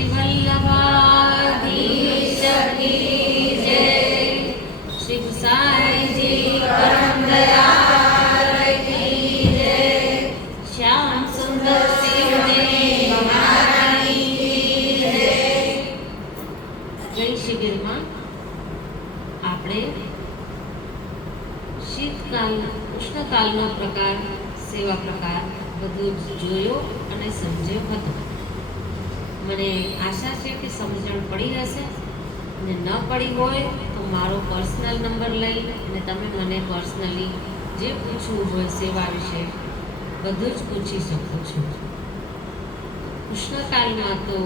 શ્રી વલ્લભાધીશ કી જય, શ્રી ગુસાઈજી પરમ દયાળ કી જય, શ્યામ સુંદર શિવને મહારાણી કી જય. ગઈ શિબિરમાં આપણે શીતકાલ ઉષ્ણકાલનો પ્રકાર, સેવા પ્રકાર બધું જ જોયો અને સમજ્યો હતો. મને આશા છે કે સમજણ પડી હશે, અને ન પડી હોય તો મારો પર્સનલ નંબર લઈ અને તમે મને પર્સનલી જે પૂછવું હોય સેવા વિશે બધું જ પૂછી શકો છો. ઉષ્ણકાલમાં તો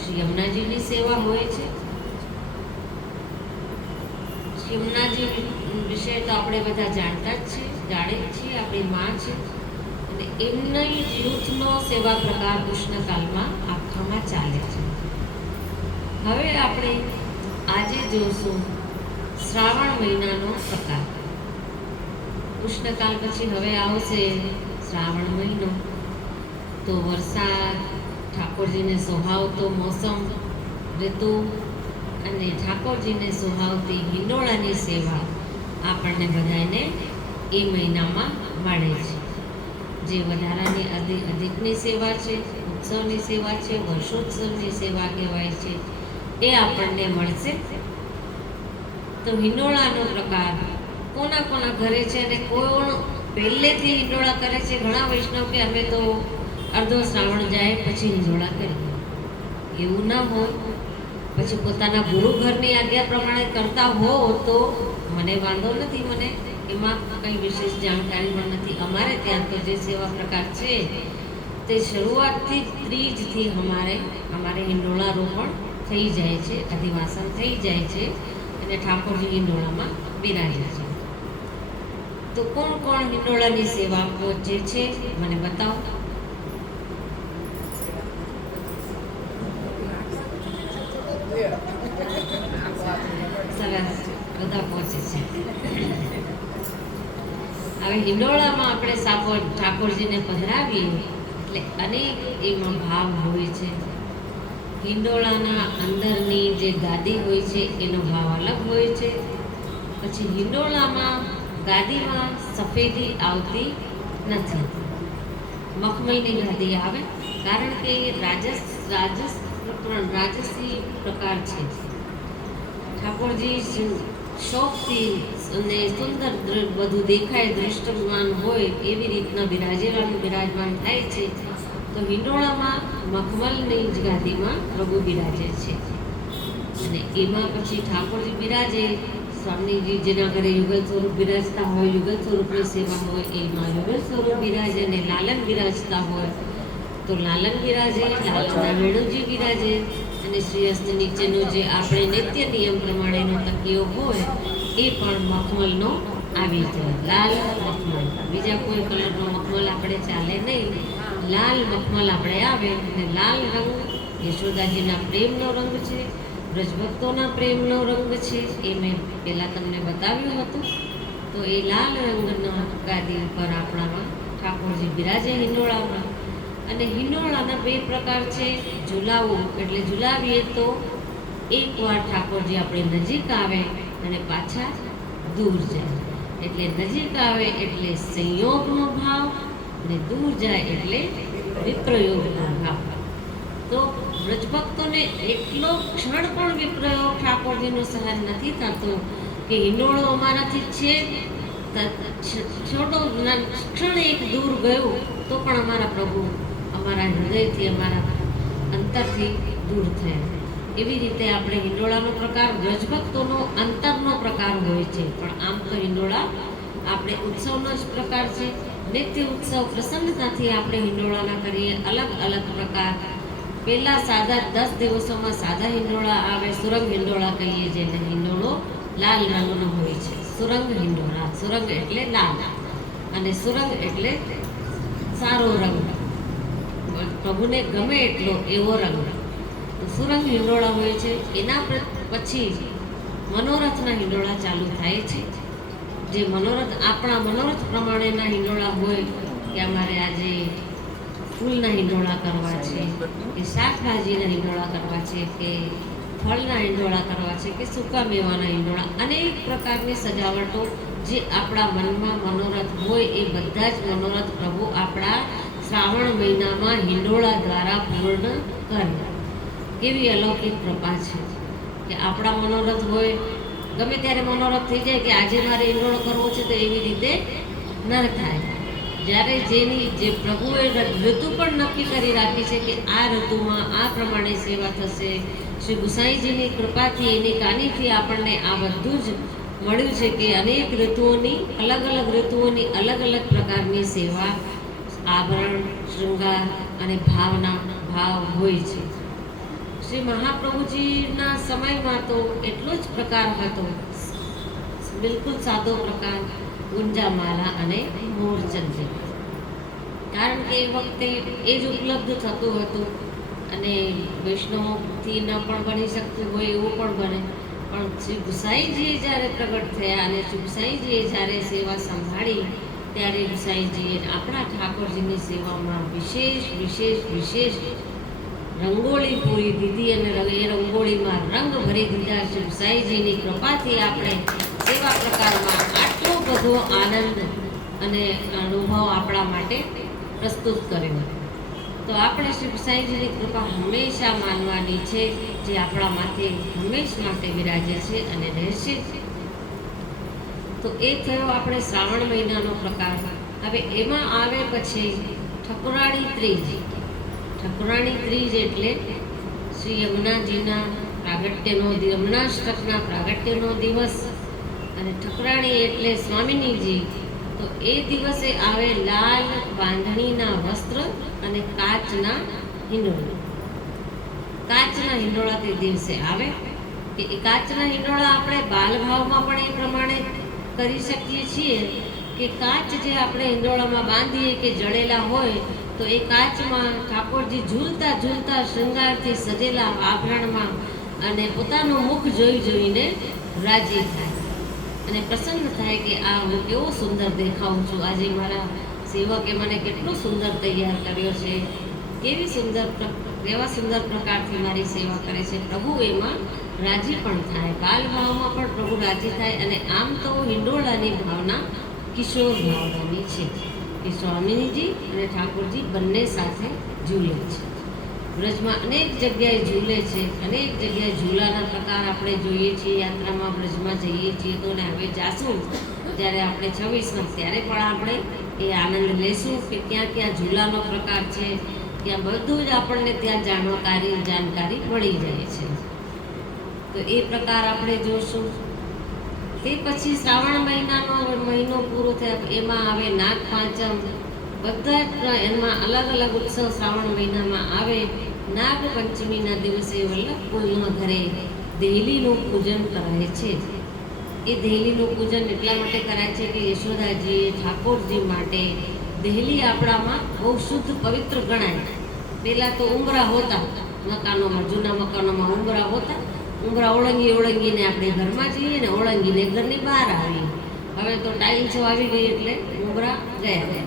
શ્રી યમુનાજીની સેવા હોય છે. શ્રી યમુનાજી વિશે તો આપણે બધા જાણતા જ છીએ, જાણે જ છીએ, આપણી માં છે. અને એમના યુથનો સેવા પ્રકાર ઉષ્ણકાલમાં આખામાં ચાલે છે. હવે આપણે આજે જોશું શ્રાવણ મહિનાનો પ્રકાર. ઉષ્ણકાલ પછી હવે આવશે શ્રાવણ મહિનો. તો વરસાદ, ઠાકોરજીને સોહાવતો મોસમ, ઋતુ અને ઠાકોરજીને સોહાવતી હિંડોળાની સેવા આપણને બધાને એ મહિનામાં મળે છે. જે વધારાની અધિકની સેવા છે, ઉત્સવની સેવા છે, વર્ષોત્સવની સેવા કહેવાય છે, એ આપણને મળશે. તો હિંડોળાનો પ્રકાર કોના કોના ઘરે છે અને કોણ પહેલેથી હિંડોળા કરે છે. ઘણા વૈષ્ણવ કે અમે તો અડધો શ્રાવણ જાય પછી હિંડોળા કરીએ. એવું ના હોય. પછી પોતાના ગુરુ ઘરની આજ્ઞા પ્રમાણે કરતા હો તો મને વાંધો નથી, મને એમાં કંઈ વિશેષ જાણકારી પણ નથી. અમારે ત્યાં તો જે સેવા પ્રકાર છે તે શરૂઆતથી ત્રીજથી અમારે હિંડોળા રોપણ થઈ જાય છે, અધિવાસન થઈ જાય છે અને ઠાકોરજી હિંડોળામાં બિરાજે છે. તો કોણ કોણ હિંડોળાની સેવા પહોંચે છે મને બતાવો. સરસ, બધા પહોંચે છે. હવે હિંડોળામાં આપણે ઠાકોરજીને પધરાવીએ એટલે અનેક એમાં ભાવ હોય છે. હિંડોળાના અંદરની જે ગાદી હોય છે એનો ભાવ અલગ હોય છે. પછી હિંડોળામાં ગાદીમાં સફેદી આવતી નથી, મખમલની ગાદી આવે, કારણ કે એ રાજસી પ્રકાર છે. ઠાકોરજી શોભથી અને સુંદર બધું દેખાય, દૃષ્ટમાન હોય એવી રીતના બિરાજમાન થાય છે. તો હિંડોળામાં મખમલની જ ગાદીમાં પ્રભુ બિરાજે છે. અને એમાં પછી ઠાકોરજી બિરાજે, સ્વામીજી જેના ઘરે યુગલ સ્વરૂપ બિરાજતા હોય, યુગલ સ્વરૂપની સેવા હોય એમાં યુગલ સ્વરૂપ બિરાજે, અને લાલન બિરાજતા હોય તો લાલન બિરાજે, લાલનના વેણુજી બિરાજે. અને શ્રીહસ્ત નીચેનો જે આપણે નિત્ય નિયમ પ્રમાણેનો તકીયો હોય એ પણ મખમલનો આવી જાય, લાલ મખમલ. બીજા કોઈ કલરનો મખમલ આપણે ચાલે નહીં, લાલ મખમલ આપણે આવે. અને લાલ રંગ યશોદાજીના પ્રેમનો રંગ છે, બ્રજભક્તોના પ્રેમનો રંગ છે, એ મેં પહેલાં તમને બતાવ્યું હતું. તો એ લાલ રંગના ગાદી ઉપર આપણામાં ઠાકોરજી બિરાજે હિંડોળામાં. અને હિંડોળાના બે પ્રકાર છે. ઝુલાવવું એટલે ઝુલાવીએ તો એકવાર ઠાકોરજી આપણે નજીક આવે અને પાછા દૂર જાય. એટલે નજીક આવે એટલે સંયોગનો ભાવ, અને દૂર જાય એટલે વિપ્રયોગનો ભાવ. તો વ્રજભક્તોને એટલો ક્ષણ પણ વિપ્રયોગ ઠાકોરજીનો સહન નથી થતો કે હિંડોળો અમારાથી છે, છોટો ક્ષણ એક દૂર ગયું તો પણ અમારા પ્રભુ અમારા હૃદયથી, અમારા અંતરથી દૂર થયા. એવી રીતે આપણે હિંડોળાનો પ્રકાર વ્રજભક્તોનો અંતરનો પ્રકાર હોય છે. પણ આમ તો હિંડોળા આપણે ઉત્સવનો જ પ્રકાર છે. નિત્ય ઉત્સવ પ્રસન્નતાથી આપણે હિંડોળાના કરીએ, અલગ અલગ પ્રકાર. પહેલાં સાદા 10 દિવસોમાં સાદા હિંડોળા આવે, સુરંગ હિંડોળા કહીએ, જેને હિંડોળો લાલ રંગનો હોય છે. સુરંગ હિંડોળા, સુરંગ એટલે લાલ અને સુરંગ એટલે સારો રંગ, પ્રભુને ગમે એટલો એવો રંગ. તો સુરંગ હિંડોળા હોય છે. એના પછી મનોરથના હિંડોળા ચાલુ થાય છે. જે આપણા મનોરથ પ્રમાણેના હિંડોળા હોય કે અમારે આજે ફૂલના હિંડોળા કરવા છે, કે શાકભાજીના હિંડોળા કરવા છે, કે ફળના હિંડોળા કરવા છે, કે સૂકા મેવાના હિંડોળા, અનેક પ્રકારની સજાવટો જે આપણા મનમાં મનોરથ હોય એ બધા જ મનોરથ પ્રભુ આપણા શ્રાવણ મહિનામાં હિંડોળા દ્વારા પૂર્ણ કરે. કેવી અલૌકિક કૃપા છે કે આપણા મનોરથ હોય, ગમે ત્યારે મનોરથ થઈ જાય કે આજે મારે હિંડોળો કરવો છે, તો એવી રીતે ન થાય. જ્યારે જે પ્રભુએ ઋતુ પણ નક્કી કરી રાખી છે કે આ ઋતુમાં આ પ્રમાણે સેવા થશે, શ્રી ગુસાઈજીની કૃપાથી એની કાનીથી આપણને આ બધું જ મળ્યું છે કે અનેક ઋતુઓની અલગ અલગ પ્રકારની સેવા, આભરણ, શૃંગાર અને ભાવ હોય છે. શ્રી મહાપ્રભુજીના સમયમાં તો એટલો જ પ્રકાર હતો, બિલકુલ સાદો પ્રકાર, ગુંજામાલા અને મોરચંદી. કારણ કે એ વખતે એ જ ઉપલબ્ધ થતું હતું અને વૈષ્ણવથી ન પણ બની શકતું હોય એવું પણ બને. પણ શ્રી ગુસાઈજી જ્યારે પ્રગટ થયા અને શ્રી ગુસાઈજીએ જ્યારે સેવા સંભાળી, ત્યારે ગુસાઈજીએ આપણા ઠાકોરજીની સેવામાં વિશેષ રંગોળી પૂરી દીધી અને એ રંગોળીમાં રંગ ભરી દીધા. શ્રી ગુસાઈજીની કૃપાથી આપણે સેવા પ્રકારમાં આટલો બધો આનંદ અને અનુભવ આપણા માટે પ્રસ્તુત કર્યો. તો આપણે શ્રી ગુસાઈજીની કૃપા હંમેશા માનવાની છે, જે આપણા માથે હંમેશ માટે વિરાજે છે અને રહેશે. તો એ થયો આપણે શ્રાવણ મહિનાનો પ્રકાર. હવે એમાં આવે પછી ઠકરાણી ત્રીજ. ઠકરાણી ત્રીજ એટલે શ્રી યમુનાજીના યમુનાષ્ટકના પ્રાગટ્યનો દિવસ. અને ઠકરાણી એટલે સ્વામિનીજી. તો એ દિવસે આવે લાલ બાંધણીના વસ્ત્ર અને કાચના હિંડોળા. કાચના હિંડોળા તે દિવસે આવે કે એ કાચના હિંડોળા આપણે બાલભાવમાં પણ એ પ્રમાણે કરી શકીએ છીએ કે કાચ જે આપણે હિંડોળામાં બાંધીએ કે જડેલા હોય, તો એ કાચમાં ઠાકોરજી ઝૂલતા શૃંગારથી સજેલા આભરણમાં અને પોતાનું મુખ જોઈને રાજી થાય અને પ્રસન્ન થાય કે આ હું કેવો સુંદર દેખાઉં છું, આજે મારા સેવકે મને કેટલું સુંદર તૈયાર કર્યો છે, કેવા સુંદર પ્રકારથી મારી સેવા કરે છે. પ્રભુ એમાં રાજી પણ થાય, બાલ ભાવમાં પણ પ્રભુ રાજી થાય. અને આમ તો હિંડોળાની ભાવના કિશોર ભાવનાની છે કે સ્વામિનીજી અને ઠાકોરજી બંને સાથે ઝૂલે છે. બ્રજમાં અનેક જગ્યાએ ઝૂલે છે, અનેક જગ્યાએ ઝૂલાના પ્રકાર આપણે જોઈએ છીએ. યાત્રામાં બ્રજમાં જઈએ છીએ તો હવે જાશું જ્યારે આપણે 26માં, ત્યારે પણ આપણે એ આનંદ લેશું કે ક્યાં ઝૂલાનો પ્રકાર છે, ત્યાં બધું જ આપણને ત્યાં જાણકારી મળી જાય છે. તો એ પ્રકાર આપણે જોશું. તે પછી શ્રાવણ મહિનો પૂરો થયા, એમાં આવે નાગ પાંચમ. બધા જ એમાં અલગ ઉત્સવ શ્રાવણ મહિનામાં આવે. નાગ પંચમીના દિવસે વલ્લભકુળના ઘરે દેહલીનું પૂજન કરાય છે. એ દેહલીનું પૂજન એટલા માટે કરાય છે કે યશોદાજીએ ઠાકોરજી માટે દેહલી આપણામાં બહુ શુદ્ધ પવિત્ર ગણાય. પહેલાં તો ઉંબરા હોતા મકાનોમાં, જૂના મકાનોમાં ઉંબરા હોતા. ઉંબરા ઓળંગીને આપણે ઘરમાં જઈએ ને ઓળંગીને ઘરની બહાર આવીએ. હવે તો ટાઇલ્સો આવી ગઈ એટલે ઉંબરા ગયા.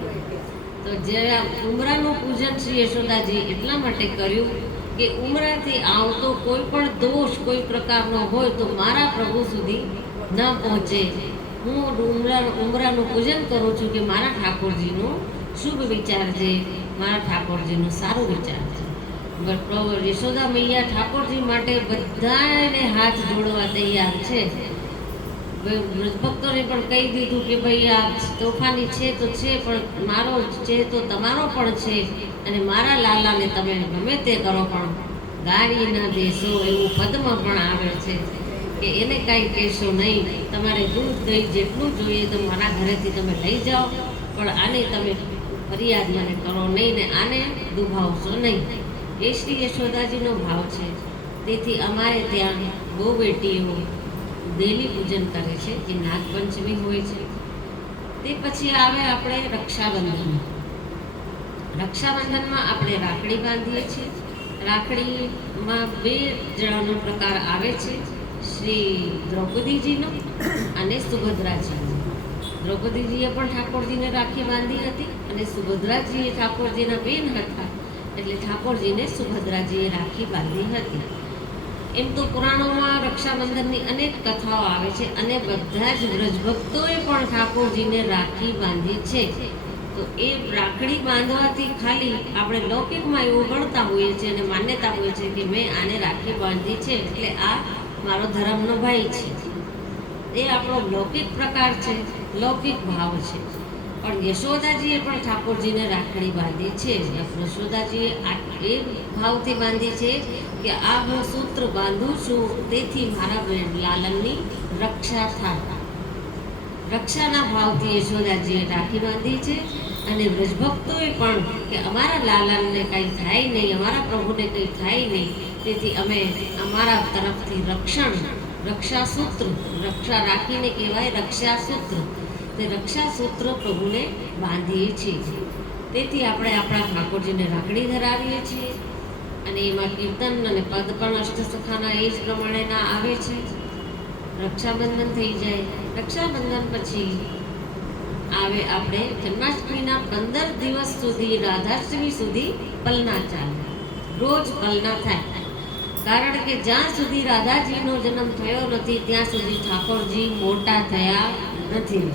તો જ્યારે ઉંબરાનું પૂજન શ્રી યશોદાજી એટલા માટે કર્યું કે ઉંબરાથી આવતો કોઈ પણ દોષ કોઈ પ્રકારનો હોય તો મારા પ્રભુ સુધી ન પહોંચે. હું ઉંબરાનું પૂજન કરું છું કે મારા ઠાકોરજીનો શુભ વિચાર છે, મારા ઠાકોરજીનો સારો વિચાર છે. યશોદા મૈયા ઠાકોરજી માટે બધાને હાથ જોડવા તૈયાર છે. ભક્તોને પણ કહી દીધું કે ભાઈ આ તોફાની છે તો છે, પણ મારો છે તો તમારો પણ છે, અને મારા લાલાને તમે ગમે તે કરો પણ ગાળી ન દેશો. એવું પદમાં પણ આવે છે કે એને કાંઈ કહેશો નહીં, તમારે દૂધ દહીં જેટલું જોઈએ તો મારા ઘરેથી તમે લઈ જાઓ, પણ આને તમે ફરિયાદ મને કરો નહીં ને આને દુભાવશો નહીં. એ શ્રી યશોદાજીનો ભાવ છે. તેથી અમારે ત્યાં બહુ બેટીઓ દેલી પૂજન કરે છે, જે નાગપંચમી હોય છે. તે પછી આવે આપણે રક્ષાબંધન. રક્ષાબંધનમાં આપણે રાખડી બાંધીએ છીએ. રાખડીમાં 2 જણાનો પ્રકાર આવે છે, શ્રી દ્રૌપદીજીનો અને સુભદ્રાજીનો. દ્રૌપદીજીએ પણ ઠાકોરજીને રાખી બાંધી હતી અને સુભદ્રાજી ઠાકોરજીના બેન હતા, એટલે ઠાકોરજીને સુભદ્રાજીએ રાખી બાંધી હતી. એમ તો પુરાણોમાં રક્ષાબંધનની અનેક કથાઓ આવે છે અને બધા જ વ્રજભક્તોએ પણ ઠાકોરજીને રાખી બાંધી છે. તો એ રાખડી બાંધવાથી ખાલી આપણે લૌકિકમાં એવું ગણતા હોઈએ છીએ અને માન્યતા હોય છે કે મેં આને રાખી બાંધી છે એટલે આ મારો ધર્મનો ભાઈ છે. એ આપણો લૌકિક પ્રકાર છે, લૌકિક ભાવ છે. પણ યશોદાજીએ પણ ઠાકોરજીને રાખડી બાંધી છે. યશોદાજીએ એ ભાવથી બાંધી છે કે આ હું સૂત્ર બાંધું છું, તેથી મારા લાલનની રક્ષા થાય. રક્ષાના ભાવથી યશોદાજીએ રાખી બાંધી છે. અને વ્રજભક્તોએ પણ કે અમારા લાલનને કંઈ થાય નહીં, અમારા પ્રભુને કંઈ થાય નહીં, તેથી અમે અમારા તરફથી રક્ષાસૂત્ર, રક્ષા રાખીને કહેવાય રક્ષાસૂત્ર, તે રક્ષાસૂત્ર પ્રભુને બાંધીએ છીએ. તેથી આપણે આપણા ઠાકોરજીને રાખડી ધરાવીએ છીએ. અને એમાં કીર્તન અને પદ પણ અષ્ટસખાના એ જ પ્રમાણેના આવે છે. રક્ષાબંધન થઈ જાય. રક્ષાબંધન પછી આવે આપણે જન્માષ્ટમીના 15 દિવસ સુધી, રાધાષ્ટમી સુધી પલના ચાલે. રોજ પલના થાય. કારણ કે જ્યાં સુધી રાધાજીનો જન્મ થયો નથી ત્યાં સુધી ઠાકોરજી મોટા થયા નથી.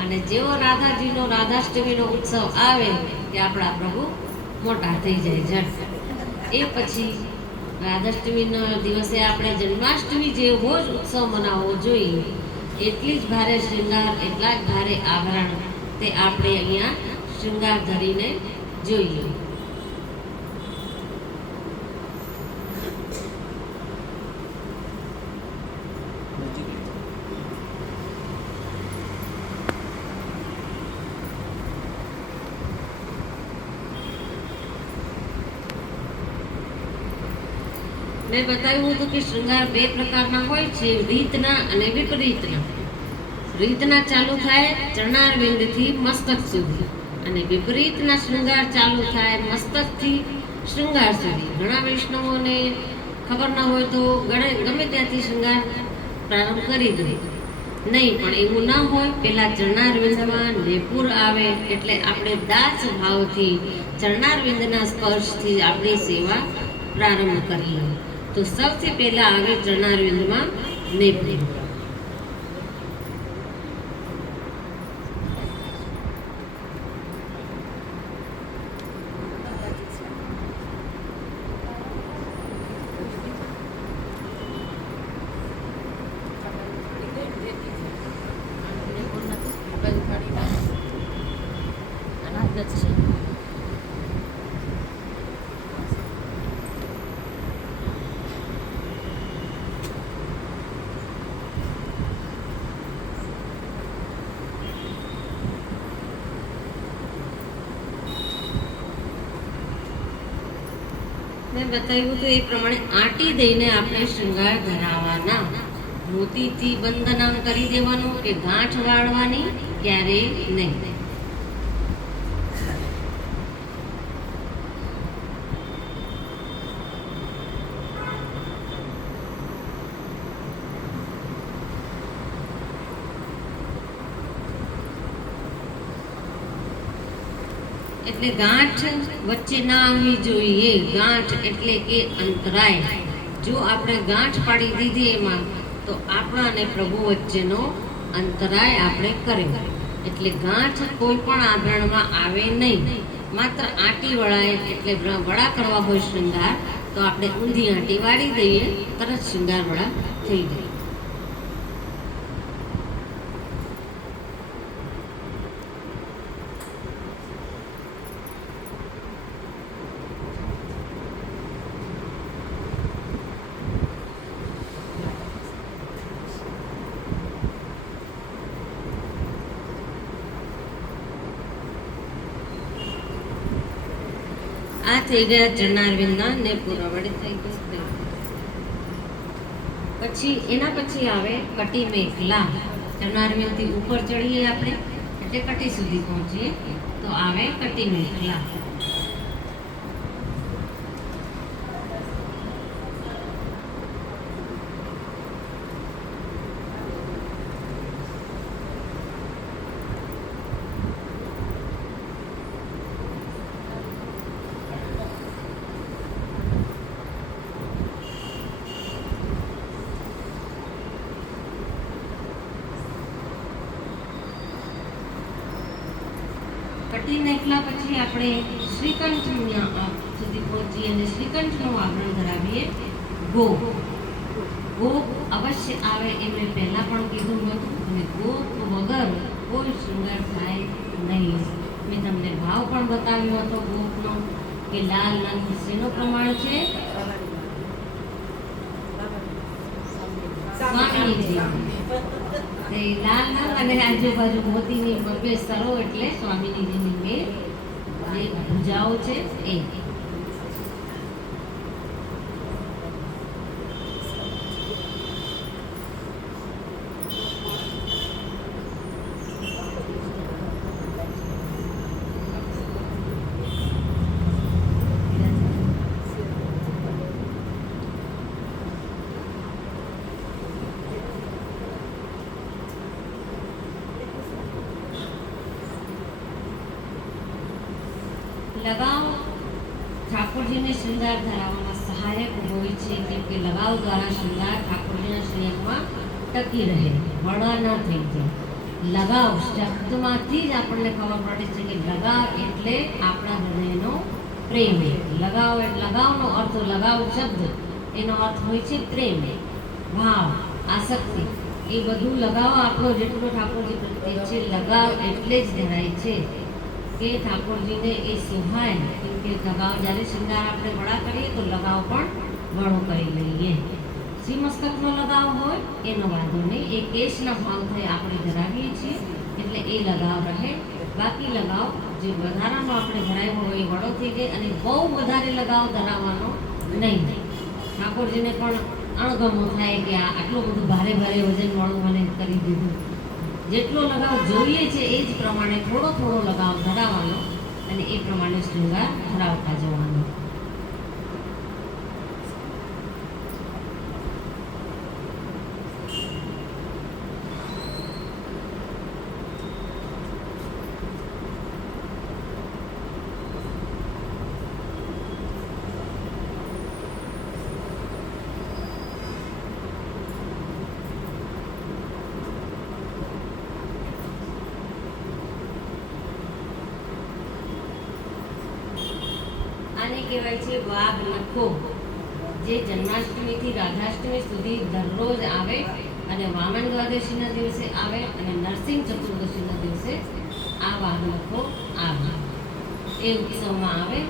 અને જેવો રાધાષ્ટમીનો ઉત્સવ આવે કે આપણા પ્રભુ મોટા થઈ જાય ઝટ. એ પછી રાધાષ્ટમીના દિવસે આપણે જન્માષ્ટમી જેવો જ ઉત્સવ મનાવવો જોઈએ. એટલી જ ભારે શૃંગાર, એટલા જ ભારે આભરણ તે આપણે અહીંયા શૃંગાર ધરીને જોઈએ. મેં બતાવ્યું હતું કે શૃંગાર 2 પ્રકારના હોય છે, રીતના અને વિપરીતના. રીતના ચાલુ થાય ચરણારવિંદથી મસ્તક સુધી અને વિપરીતના શૃંગાર ચાલુ થાય મસ્તકથી શૃંગાર સુધી. ઘણા વૈષ્ણવોને ખબર ન હોય તો ગમે ત્યાંથી શૃંગાર પ્રારંભ કરી દે. નહીં, પણ એવું ન હોય. પહેલા ચરણારવિંદમાં લેપુર આવે એટલે આપણે દાસ ભાવથી ચરણારવિંદના સ્પર્શથી આપણી સેવા પ્રારંભ કરીએ. તો સૌથી પહેલા આવે ચરણારવિંદમાં લેપુર. મેં બતાવ્યું તો એ પ્રમાણે આંટી દઈને આપણે શૃંગાર ધરાવવાના. મોતીથી બંધનામ કરી દેવાનું કે ગાંઠ વાળવાની ક્યારેય નહીં. એટલે ગાંઠ વચ્ચે ના આવવી જોઈએ. ગાંઠ એટલે કે અંતરાય. જો આપણે ગાંઠ પાડી દીધી એમાં તો આપણા અને પ્રભુ વચ્ચેનો અંતરાય આપણે કર્યો. એટલે ગાંઠ કોઈ પણ આભરણમાં આવે નહીં. માત્ર આંટી વળાય એટલે વડા કરવા હોય શૃંગાર તો આપણે ઊંધી આંટી વાળી દઈએ, તરત શૃંગાર વડા થઈ જાય. આ થઈ ગયા ચરણારવિંદના ને પૂરા વડે થઈ ગયા. પછી એના પછી આવે કટી મેખલા. ચરણારવિંદથી ઉપર ચડીએ આપણે એટલે કટી સુધી પહોંચીએ તો આવે કટી મેખલા. આરતીને એટલા પછી આપણે શ્રીકંઠ સુધી પહોંચી અને શ્રીકંઠનું આવરણ ધરાવીએ. ગોપ ગોપ અવશ્ય આવે એ મેં પહેલાં પણ કીધું હતું. અને ગોપ વગર કોઈ શૃંગાર થાય નહીં. મેં તમને ભાવ પણ બતાવ્યો હતો ગોપનો કે લાલ રંગ શેનો પ્રમાણ છે? સ્વામિનીજી. લાલ રંગ અને આજુબાજુ મોતીની બબે સરો એટલે સ્વામિનીજીની બે જે ભુજાઓ છે એ. લગાવ ઠાકોરજીને શૃંગાર ધરાવવામાં સહાયક હોય છે, કેમ કે લગાવ દ્વારા શૃંગાર ઠાકોરજીના શ્રેયમાં ટકી રહે, વડા ન થઈ જાય. લગાવ શબ્દમાંથી જ આપણને ખબર પડે છે કે લગાવ એટલે આપણા હૃદયનો પ્રેમ. લગાવનો અર્થ, લગાવ શબ્દ એનો અર્થ હોય છે પ્રેમ, ભાવ, આસક્તિ. એ બધું લગાવ આપણો જેટલો ઠાકોરજી પ્રત્યે છે, લગાવ એટલે જ ધરાય છે કે ઠાકોરજીને એ શોભાય. કેમ કે લગાવ જ્યારે શૃંગાર આપણે વડા કરીએ તો લગાવ પણ વડો કરી લઈએ. શ્રી મસ્તકનો લગાવ હોય એનો વાંધો નહીં, એ કેશના ભાવથી આપણે ધરાવીએ છીએ એટલે એ લગાવ રહે. બાકી લગાવ જે વધારાનો આપણે ધરાવ્યો હોય એ વડો થઈ જાય. અને બહુ વધારે લગાવ ધરાવવાનો નહીં. ઠાકોરજીને પણ અણગમો થાય કે આટલું બધું ભારે ભારે વજન વાળું મને કરી દીધું. જેટલો લગાવ જોઈએ છે એ જ પ્રમાણે થોડો થોડો લગાવ ધરાવવાનો અને એ પ્રમાણે શૃંગાર ધરાવતા જવાનો. આને કહેવાય છે વાઘ નખો, જે જન્માષ્ટમીથી રાધાષ્ટમી સુધી દરરોજ આવે અને વામન દ્વાદશીના દિવસે આવે અને નરસિંહ ચતુર્દશીના દિવસે આ વાઘ નખો આવે, એ ઉત્સવમાં આવે.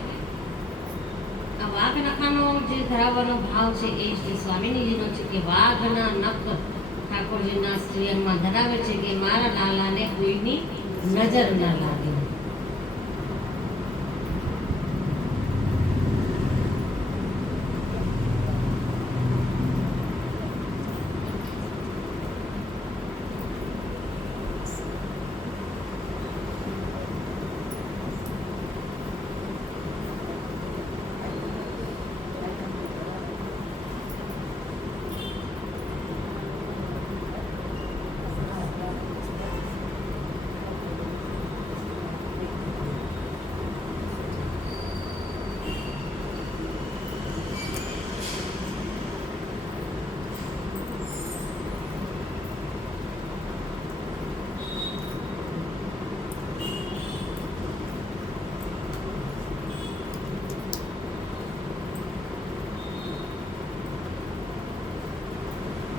આ વાઘ નખાનો જે ધરાવવાનો ભાવ છે એ સ્વામિનીજીનો છે કે વાઘના નખ ઠાકોરજીના શ્રીયંગમાં ધરાવે છે કે મારા લાલાને કોઈની નજર ન લાગે.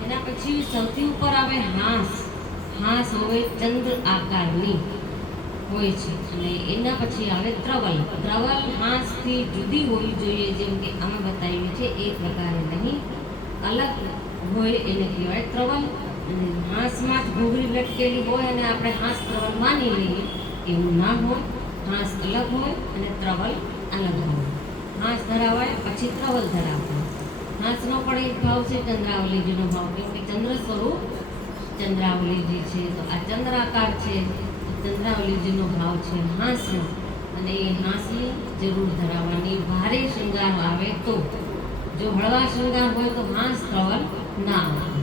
એના પછી સૌથી ઉપર આવે હાંસ. હાંસ હોય ચંદ્ર આકારની હોય છે. અને એના પછી આવે ત્રવલ. ત્રવલ હાંસથી જુદી હોવી જોઈએ, જેમ કે અમે બતાવ્યું છે એ પ્રકારે નહીં, અલગ હોય એને કહેવાય ત્રવલ. અને હાંસમાં જ ઘૂઘરી લટકેલી હોય અને આપણે હાંસ ત્રવલ માની લઈએ એવું ના હોય. હાંસ અલગ હોય અને ત્રવલ અલગ હોય. હાંસ ધરાવાય પછી ત્રવલ ધરાવાય. હાંસનો પણ એક ભાવ છે ચંદ્રાવલીજીનો ભાવ, કેમ કે ચંદ્ર સ્વરૂપ ચંદ્રાવલીજી છે. તો આ ચંદ્રાકાર છે, ચંદ્રાવલીજીનો ભાવ છે હાંસનો. અને એ હાંસની જરૂર ધરાવવાની. ભારે શૃંગાર આવે તો, જો હળવા શૃંગાર હોય તો હાંસ ત્રવલ ના આવે.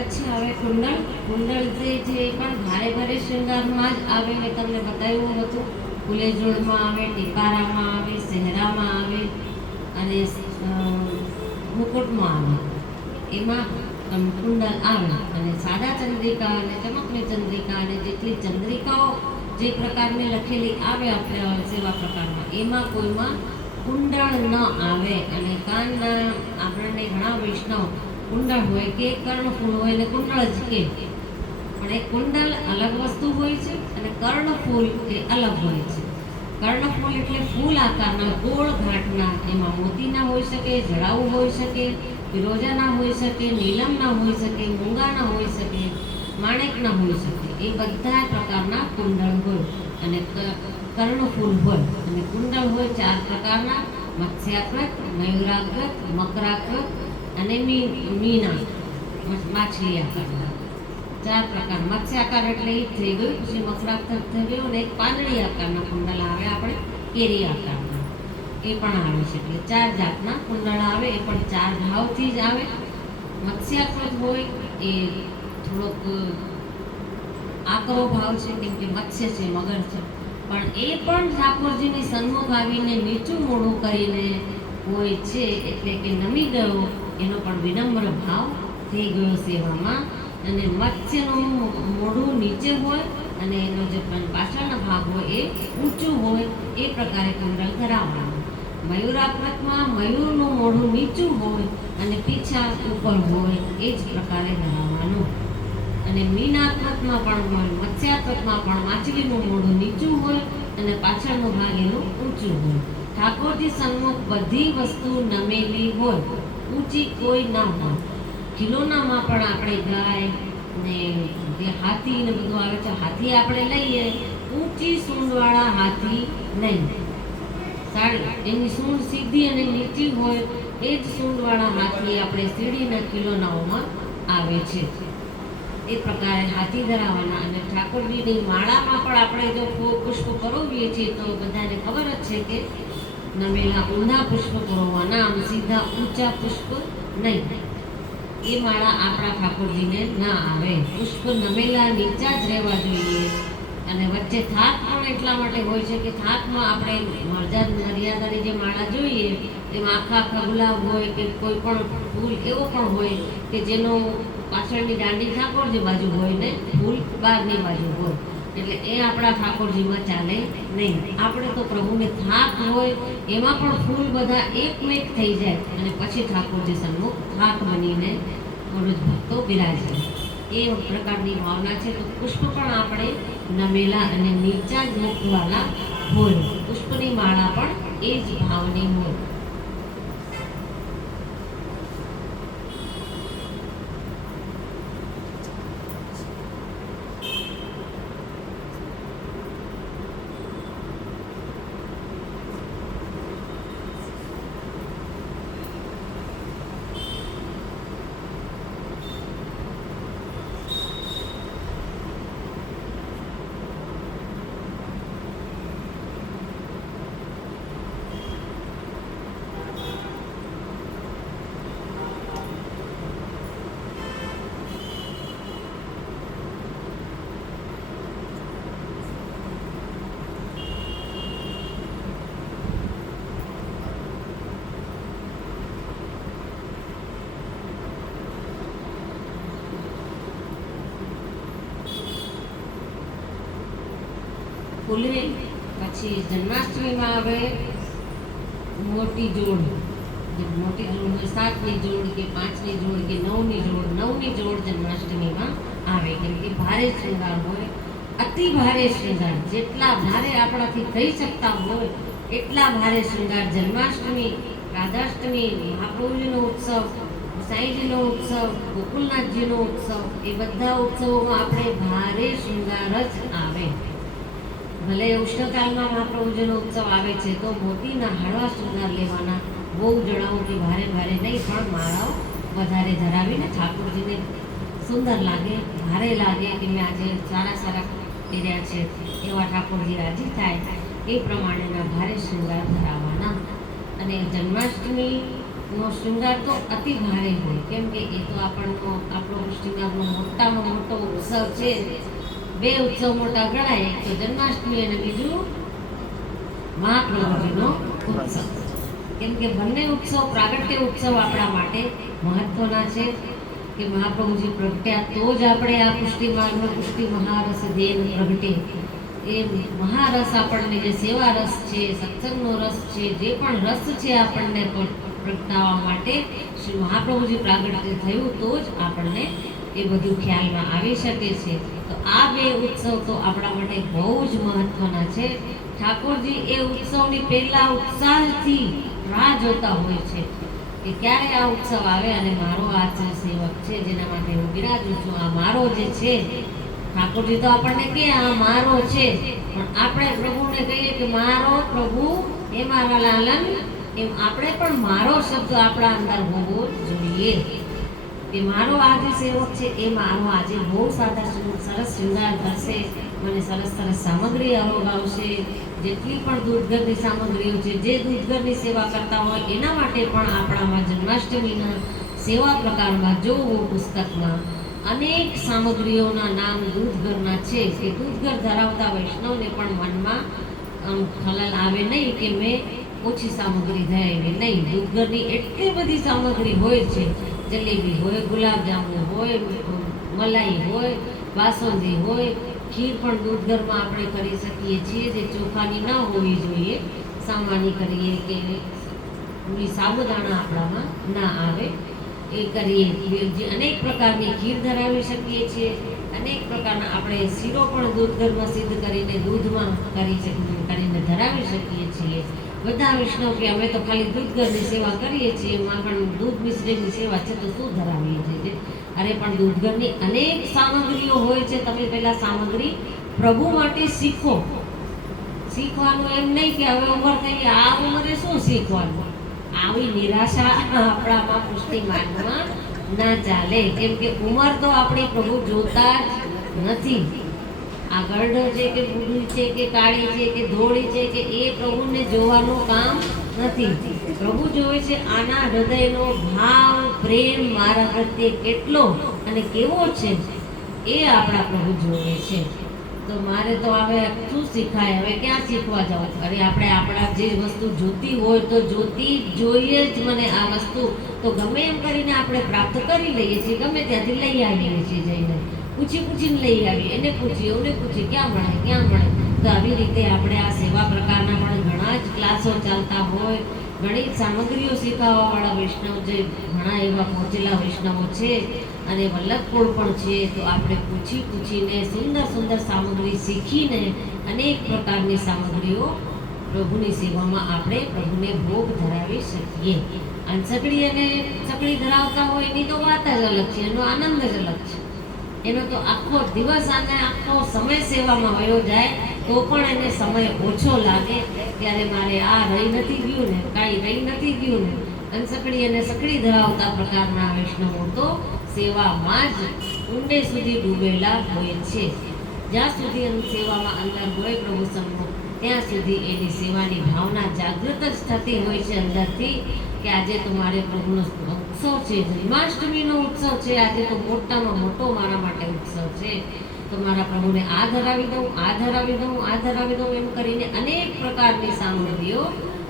પછી આવે કુંડળ. કુંડળ જે પણ ભારે ભારે શૃંગારમાં જ આવે. મેં તમને બતાવ્યું હતું, ફુલેજોડમાં આવે, ટીકારામાં આવે, સેહરામાં આવે અને મુકુટમાં આવે. એમાં કુંડળ આવે. અને સાદા ચંદ્રિકા અને ચમકની ચંદ્રિકા અને જેટલી ચંદ્રિકાઓ જે પ્રકારની લખેલી આવે આપણે સેવા પ્રકારમાં, એમાં કોઈમાં કુંડળ ન આવે. અને કાનના આપણને ઘણા વૈષ્ણવ કુંડળ હોય કે કર્ણફૂલ હોય ને કુંડળ જ કે, પણ એ કુંડળ અલગ વસ્તુ હોય છે અને કર્ણફૂલ એ અલગ હોય છે. કર્ણફૂલ એટલે ફૂલ આકારના ગોળ ઘાટના, એમાં મોતીના હોઈ શકે, જડાઉ હોઈ શકે, ફિરોજાના હોઈ શકે, નીલમના હોઈ શકે, મૂંગાના હોઈ શકે, માણેકના હોઈ શકે. એ બધા પ્રકારના કુંડળ હોય અને કર્ણફૂલ હોય. અને કુંડળ હોય 4 પ્રકારના: મત્સ્યાકૃત, મયુરાકૃત, મકરાકૃત અને મીના માછલી આકારના. 4 પ્રકાર. મત્સ્યાકાર એટલે એ થઈ ગયું. પછી મકરાકૃત થઈ ગયું અને એક પાંદડી આકારના કુંડળ આવે, આપણે કેરી આકારના, એ પણ આવે છે. એટલે 4 જાતના કુંડળ આવે. એ પણ 4 ભાવથી જ આવે. મત્સ્યાકૃત હોય એ થોડોક આકરો ભાવ છે, કેમ કે મત્સ્ય છે, મગર છે, પણ એ પણ ઠાકોરજીની સન્મુખ આવીને નીચું મોઢું કરીને હોય છે, એટલે કે નમી ગયો, એનો પણ વિનમ્ર ભાવ થઈ ગયો સેવામાં. અને મત્સ્યનું મોઢું નીચે હોય અને એનો જે પાછળનો ભાગ હોય એ ઊંચું હોય, એ પ્રકારે કુંડળ ધરાવવાનું. મયુરાકૃતમાં મયુરનું મોઢું નીચું હોય અને પીછા ઉપર હોય, એ જ પ્રકારે ધરાવવાનું. અને મીનાકૃતમાં પણ હોય, મત્સ્યાકૃતમાં પણ માછલીનું મોઢું નીચું હોય અને પાછળનો ભાગ એનું ઊંચું હોય. ઠાકોરજી સન્મુખ બધી વસ્તુ નમેલી હોય, ઊંચી કોઈ ન હોય. ખીલોનામાં પણ આપણે ગાય ને જે હાથી ને બધું આવે છે, હાથી આપણે લઈએ, ઊંચી સૂંઢવાળા હાથી નહીં. એની સૂંઢ સીધી અને નીચી હોય, એ જ સૂંઢવાળા હાથી આપણે સીડીના ખીલોનાઓમાં આવે છે. એ પ્રકારે હાથી ધરાવવાના. અને ઠાકોરજીની માળામાં પણ આપણે જો પુષ્પ પરોવીએ છીએ તો બધાને ખબર જ છે કે નમેલા ઊંધા પુષ્પ પરોવવાના, આમ સીધા ઊંચા પુષ્પ નહીં. એ માળા આપણા ઠાકોરજીને ના આવે. પુષ્પ નમેલા નીચા જ રહેવા જોઈએ. અને વચ્ચે થાક પણ એટલા માટે હોય છે કે થાકમાં આપણે મર્યાદાની જે માળા જોઈએ એમાં આખા ગુલાબ હોય કે કોઈ પણ ફૂલ એવો પણ હોય કે જેનો પાછળની દાંડી ઠાકોરજી બાજુ હોય ને ફૂલ બહારની બાજુ હોય, એટલે એ આપણા ઠાકોરજીમાં ચાલે નહીં. આપણે તો પ્રભુને થાક હોય એમાં પણ ફૂલ બધા એકમેક થઈ જાય અને પછી ઠાકોરજી સન્મુખ થાક બનીને ભક્તો બિરાજે. એ પ્રકારની ભાવના છે. તો પુષ્પ પણ આપણે નમેલા અને નીચા જ મુખવાળા હોય. પુષ્પની માળા પણ એ જ ભાવની હોય. ફૂલવી. પછી જન્માષ્ટમીમાં આવે મોટી જોડ. મોટી જોડ હોય 7ની જોડ કે 5ની જોડ કે 9ની જોડ. 9ની જોડ જન્માષ્ટમીમાં આવે, કેમ કે ભારે શૃંગાર હોય, અતિ ભારે શૃંગાર. જેટલા ભારે આપણાથી થઈ શકતા હોય એટલા ભારે શૃંગાર. જન્માષ્ટમી, રાધાષ્ટમી, મહાપ્રભુજીનો ઉત્સવ, સાંઈજીનો ઉત્સવ, ગોકુલનાથજીનો ઉત્સવ, એ બધા ઉત્સવોમાં આપણે ભારે શૃંગાર જ આવે. ભલે ઉષ્ણકાળમાં મહાપ્રભુજીનો ઉત્સવ આવે છે તો મોતીના હળવા શૃંગાર લેવાના, બહુ જણાવોથી ભારે ભારે નહીં, પણ માળાઓ વધારે ધરાવીને ઠાકોરજીને સુંદર લાગે, ભારે લાગે કે મેં આજે સારા સારા કર્યા છે, એવા ઠાકોરજી રાજી થાય એ પ્રમાણેના ભારે શૃંગાર ધરાવવાના. અને જન્માષ્ટમી નો શૃંગાર તો અતિ ભારે હોય, કેમ કે એ તો આપણો શૃંગારનો મોટામાં મોટો ઉત્સવ છે. બે ઉત્સવ મોટા ગણાય, એક તો જન્માષ્ટમી અને બીજું મહાપ્રભુજીનો ઉત્સવ. કેમ કે બંને ઉત્સવ, પ્રાગટ્ય ઉત્સવ આપણા માટે મહત્વના છે કે મહાપ્રભુજી પ્રગટ્યા તો જ આપણે આ પુષ્ટિ માર્ગનો પુષ્ટિ મહારસ ધ્યેય પ્રગટે. એ મહારસ આપણને જે સેવા રસ છે, સત્સંગનો રસ છે, જે પણ રસ છે આપણને પ્રગટાવવા માટે શ્રી મહાપ્રભુજી પ્રાગટ્ય થયું તો જ આપણને એ બધું ખ્યાલમાં આવી શકે છે. તો આ બે ઉત્સવ તો આપણા માટે બહુ જ મહત્વના છે. ઠાકોરજી એ ઉત્સવની પહેલા ઉત્સાહથી રાહ જોતા હોય છે કે ક્યારે આ ઉત્સવ આવે અને મારો આ જે સેવક છે જેના માટે હું બિરાજું છું, આ મારો જે છે. ઠાકોરજી તો આપણને કે આ મારો છે, પણ આપણે પ્રભુને કહીએ કે મારો પ્રભુ એ મારા લાલન, એમ આપણે પણ મારો શબ્દ આપણા અંદર હોવો જોઈએ કે મારો આ જે સેવક છે એ મારો આજે બહુ સાદા સરસ શૃંગાર કરશે, મને સરસ સરસ સામગ્રી અરોગાવશે. જેટલી પણ દૂધઘરની સામગ્રીઓ છે, જે દૂધઘરની સેવા કરતા હોય એના માટે પણ આપણામાં જન્માષ્ટમીના સેવા પ્રકારમાં જોવું પુસ્તકમાં અનેક સામગ્રીઓના નામ દૂધઘરના છે કે દૂધઘર ધરાવતા વૈષ્ણવને પણ મનમાં ખલલ આવે નહીં કે મેં ઓછી સામગ્રી ધરાવી નહીં. દૂધઘરની એટલી બધી સામગ્રી હોય છે. જલેબી હોય, ગુલાબજાંબુ હોય, મલાઈ હોય, બાસુંદી હોય, ખીર પણ દૂધઘરમાં આપણે કરી શકીએ છીએ, જે ચોખાની ન હોવી જોઈએ, સામાની કરીએ કે સાબુદાણા આપણામાં ના આવે એ કરીએ. અનેક પ્રકારની ખીર ધરાવી શકીએ છીએ. અનેક પ્રકારના આપણે શીરો પણ દૂધઘરમાં સિદ્ધ કરીને દૂધમાં કરીને ધરાવી શકીએ છીએ. બધા વૈષ્ણવ કે અમે તો ખાલી દૂધઘરની સેવા કરીએ છીએ, એમાં પણ દૂધ મિશ્રીની સેવા છે તો શું ધરાવીએ છીએ? અરે પણ દૂધઘરની અનેક સામગ્રીઓ હોય છે. તમે પહેલા સામગ્રી પ્રભુ માટે શીખો. શીખવાનું એમ નહીં કે હવે ઉંમર થઈ આ ઉંમરે શું શીખવાનું, આવી નિરાશા આપણામાં પુષ્ટિ માર્ગમાં ના ચાલે. કેમ કે ઉંમર તો આપણી પ્રભુ જોતા જ નથી. આ ગરડો છે કે બુઢી છે કે કાળી છે કે ધોળી છે કે એ પ્રભુને જોવાનું કામ નથી. પ્રભુ જોવે છે આના હૃદયનો ભાવ, પ્રેમ મારા પ્રત્યે કેટલો અને કેવો છે એ આપણા પ્રભુ જોવે છે. તો મારે તો હવે શું શીખાય, હવે ક્યાં શીખવા જાઉં? અરે આપણે આપણા જે વસ્તુ જોતી હોય તો જોતી જોઈએ જ. મને આ વસ્તુ તો ગમે એમ કરીને આપણે પ્રાપ્ત કરી લઈએ છીએ, ગમે ત્યાંથી લઈ આવીએ છીએ, જઈને પૂછીને લઈ આવીએ, એને પૂછીએ ક્યાં મળે. તો આવી રીતે આપણે આ સેવા પ્રકારના પણ ઘણા જ ક્લાસો ચાલતા હોય, ઘણી સામગ્રીઓ શીખવવાવાળા વૈષ્ણવ જે ઘણા એવા પહોંચેલા વૈષ્ણવો છે અને વલ્લભકુળ પણ છે. તો આપણે પૂછીને સુંદર સામગ્રી શીખીને અનેક પ્રકારની સામગ્રીઓ પ્રભુની સેવામાં આપણે પ્રભુને ભોગ ધરાવી શકીએ. અને ચકડી ધરાવતા હોય એની તો વાત જ અલગ છે, એનો આનંદ જ અલગ છે. એનો તો આખો દિવસ અને આખો સમય સેવામાં વયો જાય તો પણ એને સમય ઓછો લાગે. ત્યારે મારે આ રહી નથી ગયું ને અનસકડી અને સકડી ધરાવતા પ્રકારના વૈષ્ણવો તો સેવામાં જ ઊંડે સુધી ડૂબેલા હોય છે. જ્યાં સુધી સેવામાં અંદર હોય પ્રભુ સન્મુખ, ત્યાં સુધી એની સેવાની ભાવના જાગૃત જ થતી હોય છે અંદરથી કે આજે તો મારે પ્રભુનો ઉત્સવ છે, જન્માષ્ટમીનો ઉત્સવ છે, આજે તો મોટામાં મોટો મારા માટે ઉત્સવ છે. તો મારા પ્રભુને આ ધરાવી દઉં એમ કરીને અનેક પ્રકારની સામગ્રીઓ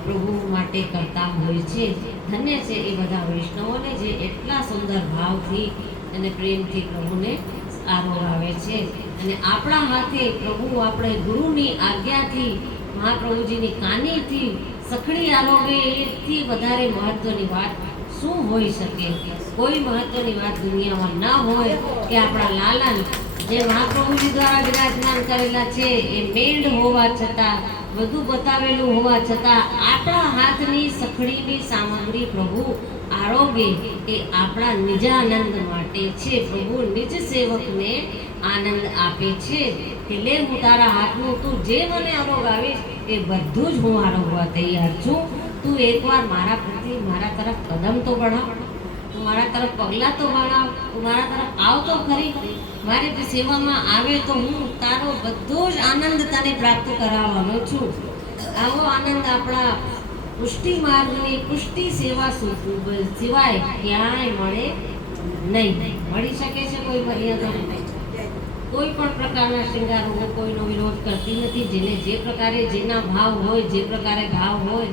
પ્રભુ માટે કરતા હોય છે. ધન્ય છે એ બધા વૈષ્ણવોને જે એટલા સુંદર ભાવથી અને પ્રેમથી પ્રભુને આરોગાવે છે. અને આપણા હાથે પ્રભુ આપણે ગુરુની આજ્ઞાથી, મહાપ્રભુજીની કાનીથી સખડી આરોગે એથી વધારે મહત્વની વાત શું હોઈ શકે? કોઈ મહત્વની વાત દુનિયામાં ન હોય કે આપણા લાલન જે મહાપ્રભુજી દ્વારા વિરાજમાન કરેલા છે એ મેંઢ હોવા છતાં, બધું બતાવેલું હોવા છતાં આપણા હાથની સખડીની સામગ્રી પ્રભુ આરોગે એ આપણા નિજાનંદ માટે છે. પ્રભુ નિજ સેવકને આનંદ આપે છે કે લે હું તારા હાથનું તું જે મને આરોગાવીશ એ બધું જ હું આરોગવા તૈયાર છું. તું એકવાર મારા તરફ કદમ તો बढ़ાવ, તું મારા તરફ પગલાં તો बढ़ાવ, તું મારા તરફ આવ તો ખરી. મારી જે સેવામાં આવે તો હું તારો બધો જ આનંદ તને પ્રાપ્ત કરાવવાનો છું. આવો આનંદ આપણા પુષ્ટિ માર્ગની પુષ્ટિ સેવા સિવાય ક્યાંય મળે નહીં. મળી શકે છે કોઈ મર્યાદા? કોઈ પણ પ્રકારના શૃંગાર હું કોઈનો વિરોધ કરતી નથી. જેને જે પ્રકારે જેના ભાવ હોય, જે પ્રકારે ભાવ હોય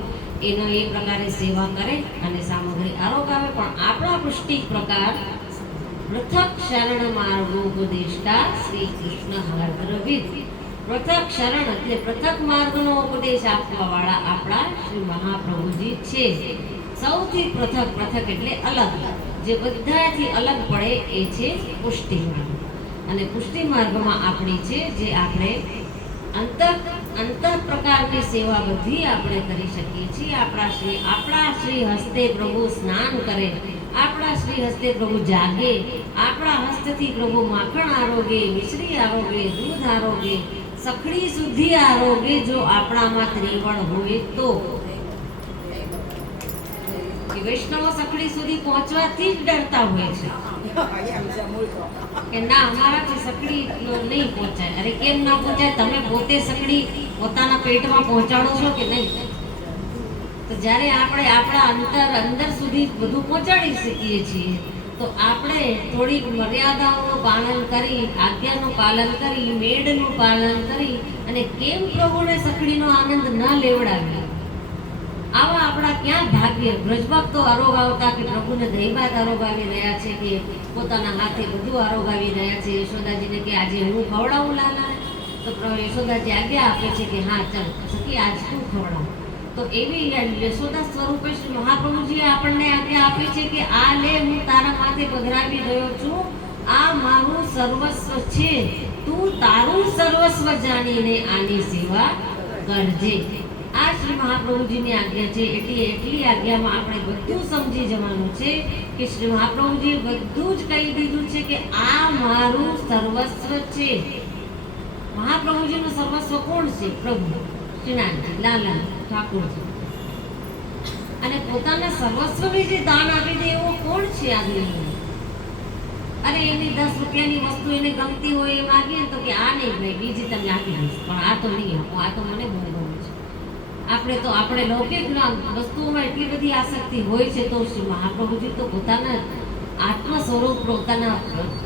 એનો એ પ્રકારે સેવા કરે અને સામગ્રી આરોગાવે. પણ આપણા પુષ્ટિ પ્રકાર પૃથક શરણ માર્ગોપદેષ્ટા શ્રી કૃષ્ણ હાર્દરવિદ. પૃથક શરણ એટલે પૃથક માર્ગનો ઉપદેશ આપવા વાળા આપણા શ્રી મહાપ્રભુજી છે. સૌથી પૃથક, પૃથક એટલે અલગ, જે બધાથી અલગ પડે એ છે પુષ્ટિ માર્ગ. અને પુષ્ટિ માર્ગમાં આપણી છે જે આપણે અંતર પ્રકારની સેવા બધી આપણે કરી શકીએ છીએ. આપણા શ્રી હસ્તે પ્રભુ સ્નાન કરે, આપણા શ્રી હસ્તે પ્રભુ જાગે, આપણા હસ્તથી પ્રભુ માખણ આરોગે, મિશ્રી આરોગે, દૂધ આરોગે, સખડી સુધી આરોગે. જો આપણામાં ત્રેવડ હોય તો વૈષ્ણવો સખડી સુધી પહોંચવાથી જ ડરતા હોય છે કે ના અમારાથી સકડી નહીં પહોંચાય. અરે કેમ ના પહોંચાય? તમે પોતે સકડી પોતાના પેટમાં પહોંચાડો છો કે નહીં? તો જ્યારે આપણે આપણા અંદર સુધી બધું પહોંચાડી શકીએ છીએ તો આપણે થોડીક મર્યાદાઓનું પાલન કરી, આજ્ઞાનું પાલન કરી, મેળનું પાલન કરી અને કેમ પ્રભુને સકડીનો આનંદ ન લેવડાવીએ? આવા આપણા ક્યાં ભાગ્ય. બ્રજભક્તો આરોગાવતા કે પ્રભુને દહીંભાત આરોગાવી રહ્યા છે, કે પોતાના હાથે બધું આરોગાવી રહ્યા છે. યશોદાજીને કે આજે હું ખવડાવું લાલાને, તો યશોદાજી આજ્ઞા આપે છે કે હા ચાલ સખી આજ તું ખવડાવ. તો એવી યશોદા સ્વરૂપે શ્રી મહાપ્રભુજીએ આપણને આજ્ઞા આપી છે કે આ લે, હું તારા માથે પધરાવી રહ્યો છું, આ મારું સર્વસ્વ છે, તું તારું સર્વસ્વ જાણીને આની સેવા કરજે. આ શ્રી મહાપ્રભુજીની આજ્ઞા છે. એટલી આજ્ઞામાં આપણે બધું સમજી જવાનું છે કે શ્રી મહાપ્રભુજીએ બધું જ કહી દીધું છે કે આ મારું સર્વસ્વ છે. મહાપ્રભુજીનું સર્વસ્વ કોણ છે? પ્રભુ શ્રીનાથજી, લાલા ઠાકોરજી. અને પોતાના સર્વસ્વને જે દાન આપી દે એવો કોણ છે આ દુનિયામાં? અરે એની 10 રૂપિયાની વસ્તુ એને ગમતી હોય એ માગીએ તો કે આ નહીં ભાઈ, બીજી તમને આપી દઈશ, પણ આ તો નહીં આપો, આ તો મને બહુ ગમે છે. આપણે લૌકિક વસ્તુઓમાં એટલી બધી આસક્તિ હોય છે. તો શ્રી મહાપ્રભુજી તો પોતાના આત્મ સ્વરૂપ, પોતાના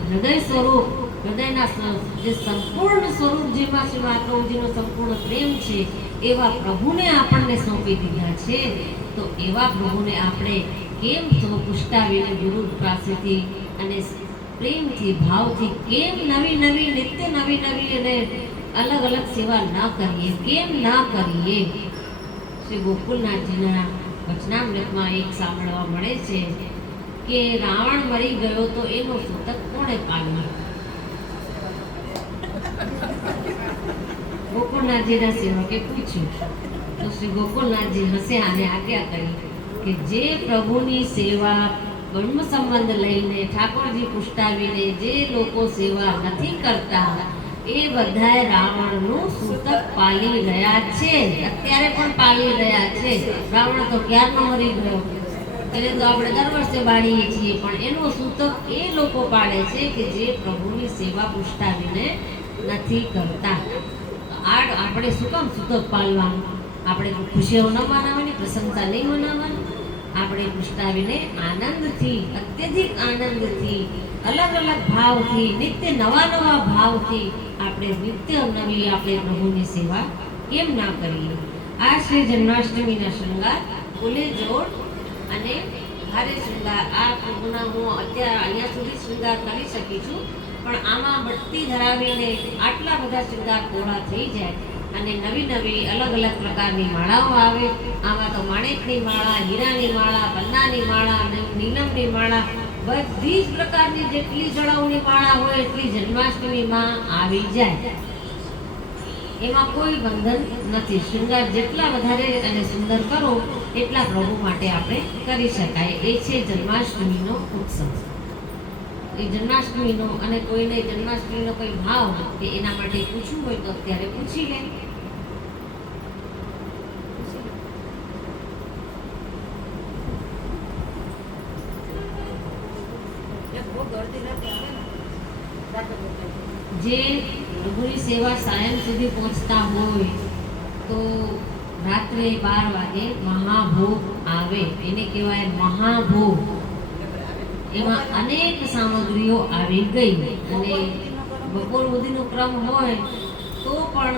હૃદય સ્વરૂપ, હૃદયના જે સંપૂર્ણ સ્વરૂપ, જેમાં શ્રી મહાપ્રભુજીનો સંપૂર્ણ પ્રેમ છે એવા પ્રભુને આપણને સોંપી દીધા છે. તો એવા પ્રભુને આપણે કેમ પુષ્ટાવીને ગુરુ પાસેથી અને પ્રેમથી, ભાવથી કેમ નિત્ય નવી અને અલગ અલગ સેવા ન કરીએ? કેમ ના કરીએ? શ્રી ગોકુલનાથજીના વચનામૃતમાં એક સાંભળવા મળે છે કે રાવણ મરી ગયો તો એનો સૂતક કોણે પાળ્યો? ગોકુલનાથજીના સેવકે પૂછ્યું તો શ્રી ગોકુલનાથજી હસ્યા અને આજ્ઞા કરી કે જે પ્રભુની સેવા બ્રહ્મ સંબંધ લઈને ઠાકોરજી પુષ્ટાવીને જે લોકો સેવા નથી કરતા એ બધાય રાવણનું સૂતક પાલી રહ્યા છે. અત્યારે પણ પાલી રહ્યા છે. રાવણ તો ક્યારનો મરી ગયો, એને તો આપણે દર વર્ષે બાળીએ છીએ, પણ એનો સૂતક એ લોકો પાડે છે કે જે પ્રભુની સેવા પુષ્ટાવીને નથી કરતા. આપણે શું કામ સૂતક પાલવાનું? આપણે ખુશીઓ ન મનાવવાની, પ્રસન્નતા નહીં મનાવવાની. આપણે પુષ્ટાવીને આનંદથી, અત્યધિક આનંદથી, અલગ અલગ ભાવથી, નિત્ય નવા ભાવથી આપણે નિત્ય નવી આપણે પ્રભુની સેવા કેમ ના કરીએ? આ શ્રી જન્માષ્ટમીના શૃંગાર ફૂલે જોડ અને ભારે શૃંગાર, આ પ્રભુના હું અત્યારે અહીંયા સુધી શૃંગાર કરી શકી છું, પણ આમાં બત્તી ધરાવીને આટલા બધા શૃંગાર પૂરા થઈ જાય અને નવી અલગ અલગ પ્રકારની માળાઓ આવે. આમાં તો માણેકની માળા, હીરાની માળા, પન્નાની માળા, નીલમની માળા, બધી જ પ્રકારની જેટલી ચડાવની માળા હોય એટલી જન્માષ્ટમીમાં આવી જાય. એમાં કોઈ બંધન નથી. શૃંગાર જેટલા વધારે અને સુંદર કરો એટલા પ્રભુ માટે આપણે કરી શકાય. એ છે જન્માષ્ટમીનો ઉત્સવ. એ જન્માષ્ટમીનો અને કોઈને જન્માષ્ટમીનો કોઈ ભાવ કે એના માટે પૂછવું હોય તો અત્યારે પૂછી લે. જે પ્રભુની સેવા સાયં સુધી પહોંચતા હોય તો રાત્રે 12 વાગે મહાભોગ આવે, એને કહેવાય મહાભોગ. એમાં અનેક સામગ્રીઓ આવી ગઈ અને બપોર સુધીનો ક્રમ હોય તો પણ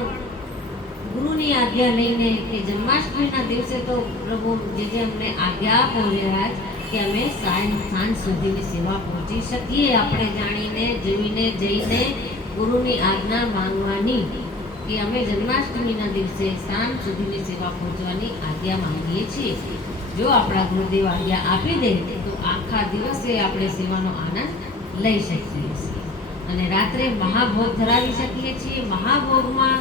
ગુરુની આજ્ઞા લઈને કે જન્માષ્ટમીના દિવસે તો પ્રભુ જે અમને આજ્ઞા આપો મહારાજ કે અમે સાંજ સુધીની સેવા પહોંચી શકીએ, આપણે જાણીને જોઈને જઈને ગુરુની આજ્ઞા માંગવાની કે અમે જન્માષ્ટમીના દિવસે સાંજ સુધીની સેવા પહોંચવાની આજ્ઞા માંગીએ છીએ. જો આપણા ગુરુદેવ આજ્ઞા આપી દે તો આખા દિવસે આપણે સેવાનો આનંદ લઈ શકીએ છીએ અને રાત્રે મહાભોગ ધરાવી શકીએ છીએ. મહાભોગમાં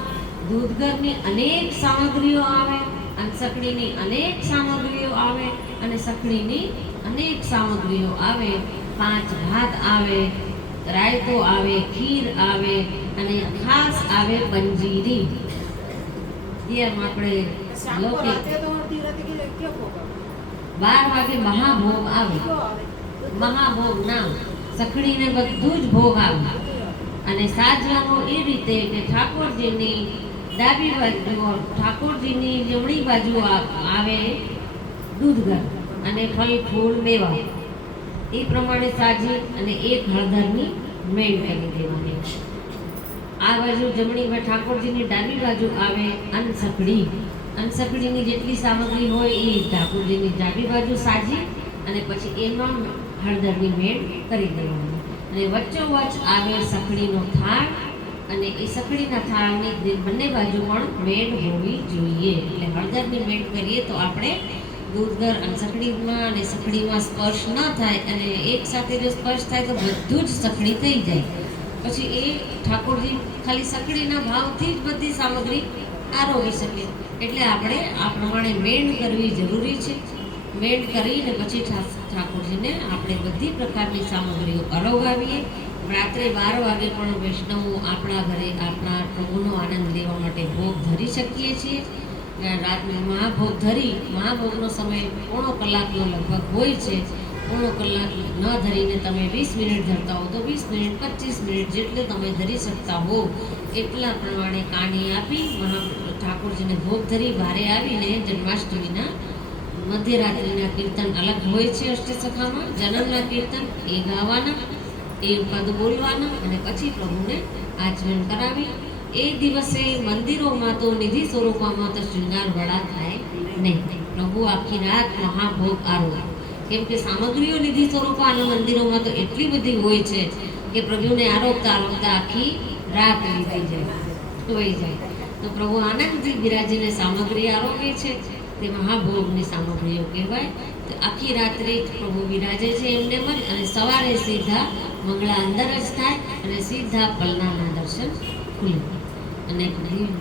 દૂધગરની અનેક સામગ્રીઓ આવે, અંસકડીની અનેક સામગ્રીઓ આવે અને સખડીની અનેક સામગ્રીઓ આવે. 5 ભાત આવે, રાયતો આવે, ખીર આવે અને ખાસ આવે પંજીરી. જેમ આપણે લૌકિક 12 વાગે મહાભોગ આવે. મહાભોગ નામ સખડીને બધું જ ભોગ આવે અને સાજવાનું એ રીતે કે ઠાકોરજીની ડાબી બાજુ, ઠાકોરજીની જમણી બાજુ આવે દૂધગર અને ફળ ફૂલ મેવા. એ પ્રમાણે સાજી અને એક હળદરની મેળ કરી દેવાની. આ બાજુ જમણી ઠાકોરજીની ડાબી બાજુ આવે અનસકડી. અનસકડીની જેટલી સામગ્રી હોય એ ઠાકોરજીની ડાબી બાજુ સાજી અને પછી એમાં હળદરની મેળ કરી દેવાની. અને વચ્ચોવચ્ચ આવે સખડીનો થાળ અને એ સખડીના થાળની બંને બાજુ પણ મેળ હોવી જોઈએ. એટલે હળદરની મેળ કરીએ તો આપણે દૂધગર અને સખડીમાં અને સખડીમાં સ્પર્શ ન થાય અને એક સાથે જો સ્પર્શ થાય તો બધું જ સખડી થઈ જાય. પછી એ ઠાકોરજી ખાલી સખડીના ભાવથી જ બધી સામગ્રી આરોગી શકે. એટલે આપણે આ પ્રમાણે મેળ કરવી જરૂરી છે. મેળ કરીને પછી ઠાકોરજીને આપણે બધી પ્રકારની સામગ્રીઓ આરોગાવીએ. રાત્રે 12 વાગે પણ વૈષ્ણવો આપણા ઘરે આપણા પ્રભુનો આનંદ લેવા માટે ભોગ ધરી શકીએ છીએ. રાતનો મહાભોગ ધરી, મહાભોગનો સમય પોણો કલાકનો લગભગ હોય છે. પોણો કલાક ન ધરીને તમે 20 મિનિટ ધરતા હો તો 20 મિનિટ, 25 મિનિટ જેટલે તમે ધરી શકતા હો એટલા પ્રમાણે કાણી આપી ઠાકોરજીને ભોગ ધરી બારે આવીને જન્માષ્ટમીના મધ્યરાત્રિના કીર્તન અલગ હોય છે. અષ્ટસખામાં જન્મના કીર્તન એ ગાવાના, એ પદ બોલવાના અને પછી પ્રભુને આચમન કરાવી. એ દિવસે મંદિરોમાં તો નિધિ સ્વરૂપમાં તો શૃંગાર વડા થાય નહીં. પ્રભુ આખી રાત મહાભોગ આરોગે. કેમ કે સામગ્રીઓ નિધિ સ્વરૂપમાં મંદિરોમાં તો એટલી બધી હોય છે કે પ્રભુને આરોગતા આરોગતા આખી રાત વીતી જાય, ધોઈ જાય. તો પ્રભુ આનંદથી બિરાજીને સામગ્રી આરોગે છે તે મહાભોગની સામગ્રીઓ કહેવાય. તો આખી રાત્રે પ્રભુ બિરાજે છે એમને મન અને સવારે સીધા મંગળા અંદર જ થાય અને સીધા પલનાના દર્શન ખુલે. અને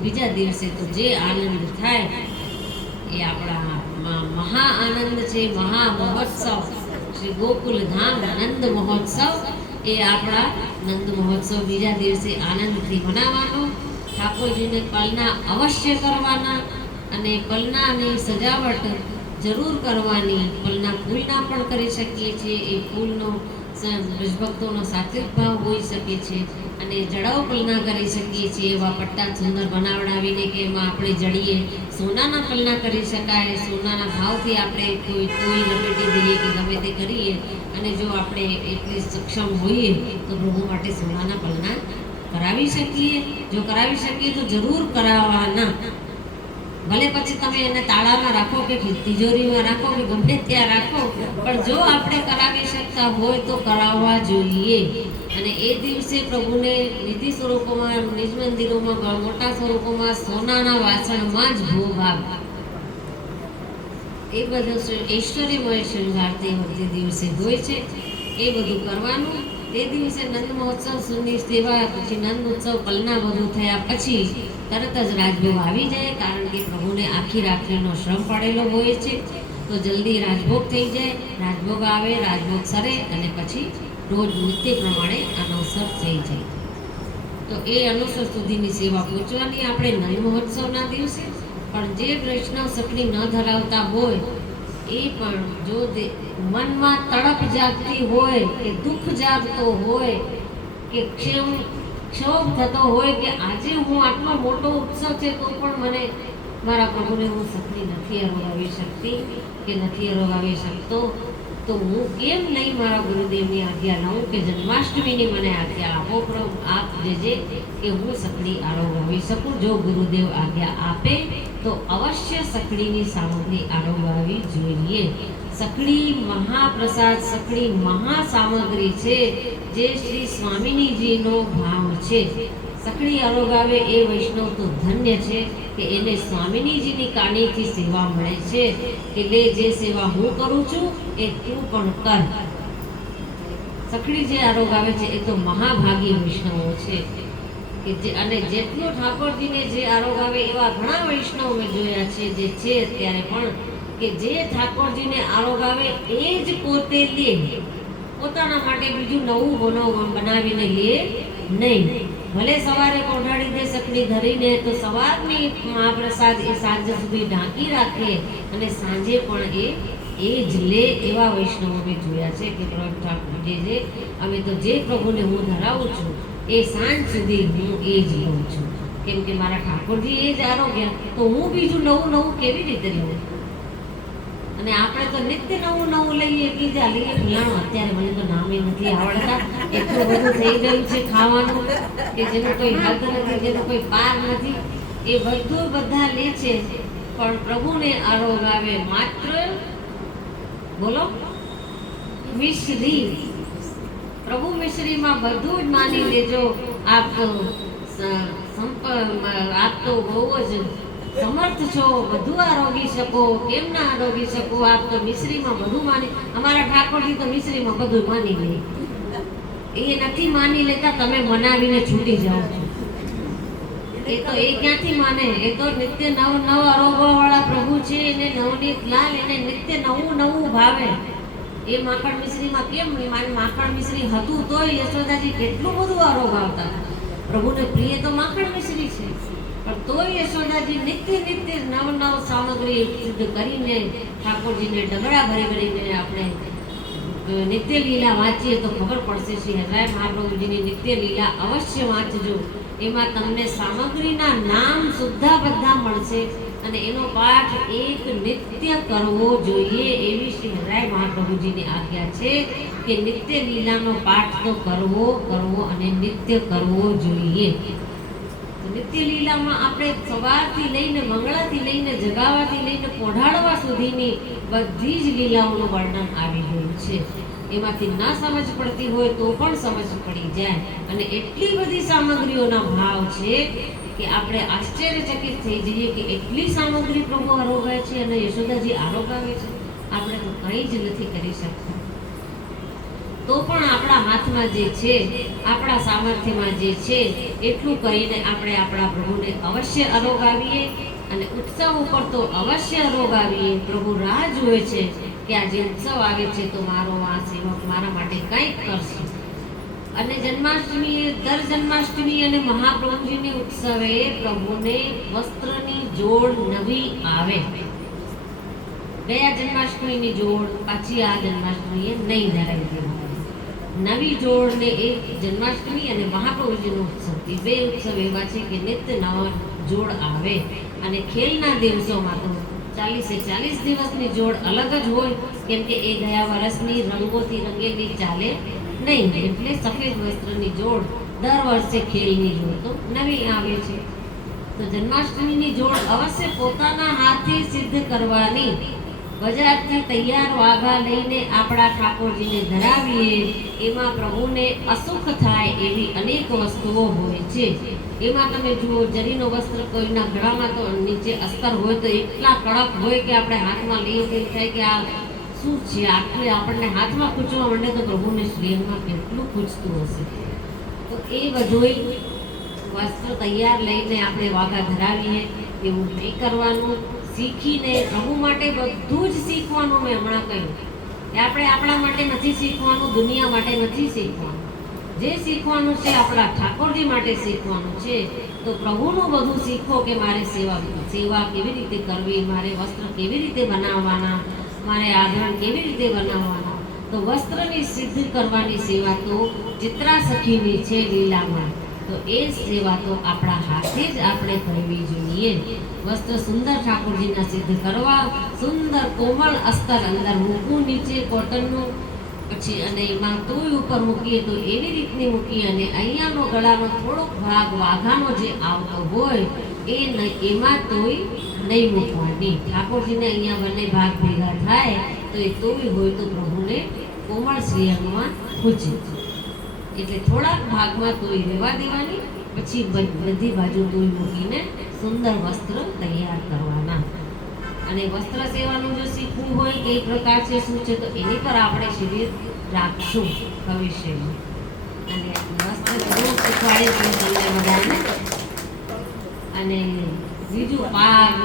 બીજા દિવસે તો જે આનંદ થાય એ આપણા મહા આનંદ છે. મહા મહોત્સવ શ્રી ગોકુલ ધામ નંદ મહોત્સવ એ આપણા નંદ મહોત્સવ બીજા દિવસે આનંદથી મનાવવાનો. ઠાકોરજીને પલના અવશ્ય કરવાના અને પલનાની સજાવટ જરૂર કરવાની. પલના ફૂલના પણ કરી શકીએ છીએ. એ ફૂલનો ભક્તોનો સાત્વિક ભાવ હોઈ શકે છે અને જડાઓ પલના કરી શકીએ છીએ. એવા પટ્ટા સુંદર બનાવડાવીને કે એમાં આપણે જડીએ. સોનાના પલના કરી શકાય. સોનાના ભાવથી આપણે કોઈ લપેટી દઈએ કે ગમે તે કરીએ અને જો આપણે એટલી સક્ષમ હોઈએ તો પ્રભુ માટે સોનાના પલના કરાવી શકીએ. જો કરાવી શકીએ તો જરૂર કરાવવાના. ભલે પછી તમે એને તાળામાં રાખો કે તિજોરીમાં રાખો કે ગમે ત્યાં રાખો, પણ જો આપણે કરાવી શકતા હોય તો કરાવવા જોઈએ. અને એ દિવસે પ્રભુને નિધિ સ્વરૂપોમાં, નિજ મંદિરોમાં, મોટા સ્વરૂપોમાં સોનાના વાસણમાં જ ભોગ આવે. એ બધો ઐશ્વર્યમય શૃંગાર તે દિવસે હોય છે. એ બધું કરવાનું. તે દિવસે નંદ મહોત્સવ સુધીની સેવા, પછી નંદ ઉત્સવ પલના બધું થયા પછી તરત જ રાજભોગ આવી જાય. કારણ કે પ્રભુને આખી રાત્રિનો શ્રમ પડેલો હોય છે તો જલ્દી રાજભોગ થઈ જાય. રાજભોગ આવે, રાજભોગ સરે અને પછી રોજ નિત્ય પ્રમાણે અનુસર થઈ જાય. તો એ અનુસર સુધીની સેવા પહોંચવાની આપણે નંદ મહોત્સવના દિવસે. પણ જે વૈષ્ણવ સખડી ન ધરાવતા હોય એ પણ જો મનમાં તડપ જાગતી હોય કે દુઃખ જાગતો હોય કે ક્ષોભ થતો હોય કે આજે હું આટલો મોટો ઉત્સવ છે તો પણ મને મારા પ્રભુને હું સખડી નથી અરોગાવી શકતી કે નથી અરોગાવી શકતો, તો હું કેમ નહીં મારા ગુરુદેવની આજ્ઞા લઉં કે જન્માષ્ટમીની મને આજ્ઞા આપો પ્રભુ, આપ જે કે હું સખડી આરોગાવી શકું. જો ગુરુદેવ આજ્ઞા આપે તો અવશ્ય સખડીની સામગ્રી આરોગાવી જોઈએ. સખડી મહાપ્રસાદ, સખડી મહાસામગ્રી છે જે શ્રી સ્વામિનીજીનો ભાવ છે. સખડી આરોગાવે એ વૈષ્ણવ તો ધન્ય છે કે એને સ્વામિનીજીની કાનીથી સેવા મળે છે કે લે જે સેવા હું કરું છું એ તું પણ કર. સખડી જે આરોગાવે છે એ તો મહાભાગી વૈષ્ણવો છે કે જે, અને જેટલો ઠાકોરજીને જે આરોગાવે એવા ઘણા વૈષ્ણવ મેં જોયા છે જે છે અત્યારે પણ, કે જે ઠાકોરજીને આરોગાવે એ જ પોતે લે, પોતાના માટે બીજું નવું બનાવીને લે નહીં. ભલે સવારે કોઢાડી દે સખડી ધરીને, તો સવારની મહાપ્રસાદ એ સાંજ સુધી ઢાંકી રાખે અને સાંજે પણ એ જ લે. એવા વૈષ્ણવો મેં જોયા છે કે પ્રભુ ઠાકોરજી જે અમે તો જે પ્રભુને હું ધરાવું છું એ સાંજ સુધી હું એ જ લઉં છું, કેમ કે મારા ઠાકોરજી એ જ આરોગ્યા, તો હું બીજું નવું કેવી રીતે લઉં? અને આપણે તો નિત્ય નવું લઈએ, પીઝા લઈએ, ફલાણું. અત્યારે મને તો નામે નથી આવડતા, એટલું બધું થઈ ગયું છે ખાવાનું કે જેનું કોઈ હદ નથી, જેનું કોઈ પાર નથી. એ બધું બધા લે છે, પણ પ્રભુને આરોગાવે માત્ર બોલો મિશ્રી. પ્રભુ મિશ્રીમાં બધું જ માની લેજો. આપ તો બહુ જ સમર્થ છો, બધું આરોગી શકો. કેમ ના આરોગી શકો? આપ તો મિશ્રીમાં બધું માની. અમારા ઠાકોરજી તો મિશ્રીમાં બધું માની લે. એ નથી માની લેતા, તમે મનાવીને છૂટી જાઓ છો. એ તો એ ક્યાંથી માને? એ તો નિત્ય નવ આરોગવા વાળા પ્રભુ છે. એને નવનીત લાલ, એને નિત્ય નવું ભાવે. એ માખણ મિશ્રીમાં કેમ માખણ મિશ્રી હતું તોય યશોદાજી કેટલું બધું આરોગાવતા. પ્રભુને પ્રિય તો માખણ મિશ્રી છે, પણ તોય યશોદાજી નિત્ય નવ સામગ્રી સિદ્ધ કરીને ઠાકોરજીને ડગડા ભરીને આપણે નિત્ય લીલા વાંચીએ તો ખબર પડશે. શ્રી હરિરાય મહાપ્રભુજીની નિત્ય લીલા અવશ્ય વાંચજો. એમાં તમને સામગ્રીના નામ સુદ્ધા બધા મળશે અને એનો પાઠ એક નિત્ય કરવો જોઈએ એવી શ્રી હરિરાય મહાપ્રભુજીની આજ્ઞા છે કે નિત્ય લીલાનો પાઠ તો કરવો અને નિત્ય કરવો જોઈએ. નિત્ય લીલામાં આપણે સવારથી લઈને મંગળાથી લઈને જગાવાથી લઈને પોઢાડવા સુધીની બધી જ લીલાઓનું વર્ણન આવી ગયું છે. એમાંથી ના સમજ પડતી હોય તો પણ સમજ પડી જાય. અને એટલી બધી સામગ્રીઓના ભાવ છે કે આપણે આશ્ચર્યચકિત થઈ જઈએ કે એટલી સામગ્રી પ્રભુ આરોગાય છે અને યશોદાજી આરોગાવે છે. આપણે તો કંઈ જ નથી કરી શકતા. તો પણ આપણા હાથમાં જે છે, આપણા સામર્થ્યમાં જે છે એટલું કરીને આપણે આપણા પ્રભુને અવશ્ય આરોગાવીએ અને ઉત્સવ ઉપર તો અવશ્ય આરોગાવીએ. પ્રભુ રાહ જુએ છે કે આજે ઉત્સવ આવે છે તો મારો આ સેવક મારા માટે કંઈક કરશે. અને દર જન્માષ્ટમી અને મહાપ્રભુજીની ઉત્સવે પ્રભુને વસ્ત્રની જોડ નવી આવે. ગયા જન્માષ્ટમીની જોડ પાછી આ જન્માષ્ટમીએ નહીં ધરાવી દેવાની. નવી જોડને એક જન્માષ્ટમી અને મહાપ્રભુજીનો ઉત્સવ, એ બે ઉત્સવ એવા છે કે નિત્ય નવા જોડ આવે. અને ખેલના દિવસોમાં તો 40 દિવસની જોડ અલગ જ હોય, કેમ કે એ ગયા વર્ષની રંગોથી રંગેલી ચાલે નહીં. એટલે સફેદ વસ્ત્રની જોડ દર વર્ષે ખેલની જોડ તો નવી આવે છે. તો જન્માષ્ટમીની જોડ અવશ્ય પોતાના હાથે સિદ્ધ કરવાની. બજારથી તૈયાર વાઘા લઈને આપણા ઠાકોરજીને ધરાવીએ, એમાં પ્રભુને અસુખ થાય એવી અનેક વસ્તુઓ હોય છે. એમાં તમે જુઓ, જરીનો વસ્ત્ર કોઈના ગળામાં તો નીચે અસ્તર હોય તો એટલા કડક હોય કે આપણે હાથમાં લઈએ તો થાય કે આ શું છે, આટલે આપણને હાથમાં ખૂંચવા માંડે તો પ્રભુને શ્રીઅંગમાં કેટલું ખૂંચતું હશે. તો એ બધું વસ્ત્ર તૈયાર લઈને આપણે વાઘા ધરાવીએ એવું નહીં કરવાનું. શીખીને પ્રભુ માટે બધું જ શીખવાનું. મેં હમણાં કહ્યું કે આપણે આપણા માટે નથી શીખવાનું, દુનિયા માટે નથી શીખવાનું. જે શીખવાનું છે આપણા ઠાકોરજી માટે શીખવાનું છે. તો પ્રભુનું બધું શીખો કે મારે સેવા કેવી રીતે કરવી, મારે વસ્ત્ર કેવી રીતે બનાવવાના, મારે આભરણ કેવી રીતે બનાવવાના. તો વસ્ત્રની સિદ્ધ કરવાની સેવા તો ચિત્રા સખીની છે લીલામાં. તો તો એ સેવા તો આપણા હાથે જ આપણે કરવી જોઈએ. વસ્ત્ર સુંદર ઠાકોરજીના સિદ્ધ કરવા, સુંદર કોમળ અસ્તર અંદર મૂકવું નીચે કોટનનું, પછી અને એમાં તોય ઉપર મૂકીએ તો એવી રીતની મૂકીએ, અને અહીંયાનો ગળાનો થોડોક ભાગ વાઘાનો જે આવતો હોય એમાં તોય નહીં મૂકવાની. ઠાકોરજીને અહીંયા બંને ભાગ ભેગા થાય તો એ તોય હોય તો પ્રભુને કોમળ શ્રીઅંગમાં ખૂંચે, એટલે થોડાક ભાગમાં તોય રહેવા દેવાની, પછી બધી બાજુ તોય મૂકીને સુંદર વસ્ત્ર તૈયાર કરવાના. અને વસ્ત્ર સેવાનું જો શીખવું હોય કઈ પ્રકાર છે શું છે તો એની પર આપણે શિબિર રાખશું ભવિષ્યમાં, અને વસ્ત્ર જરૂર શીખવાડીશું તમને બધાને. અને બીજું પાગ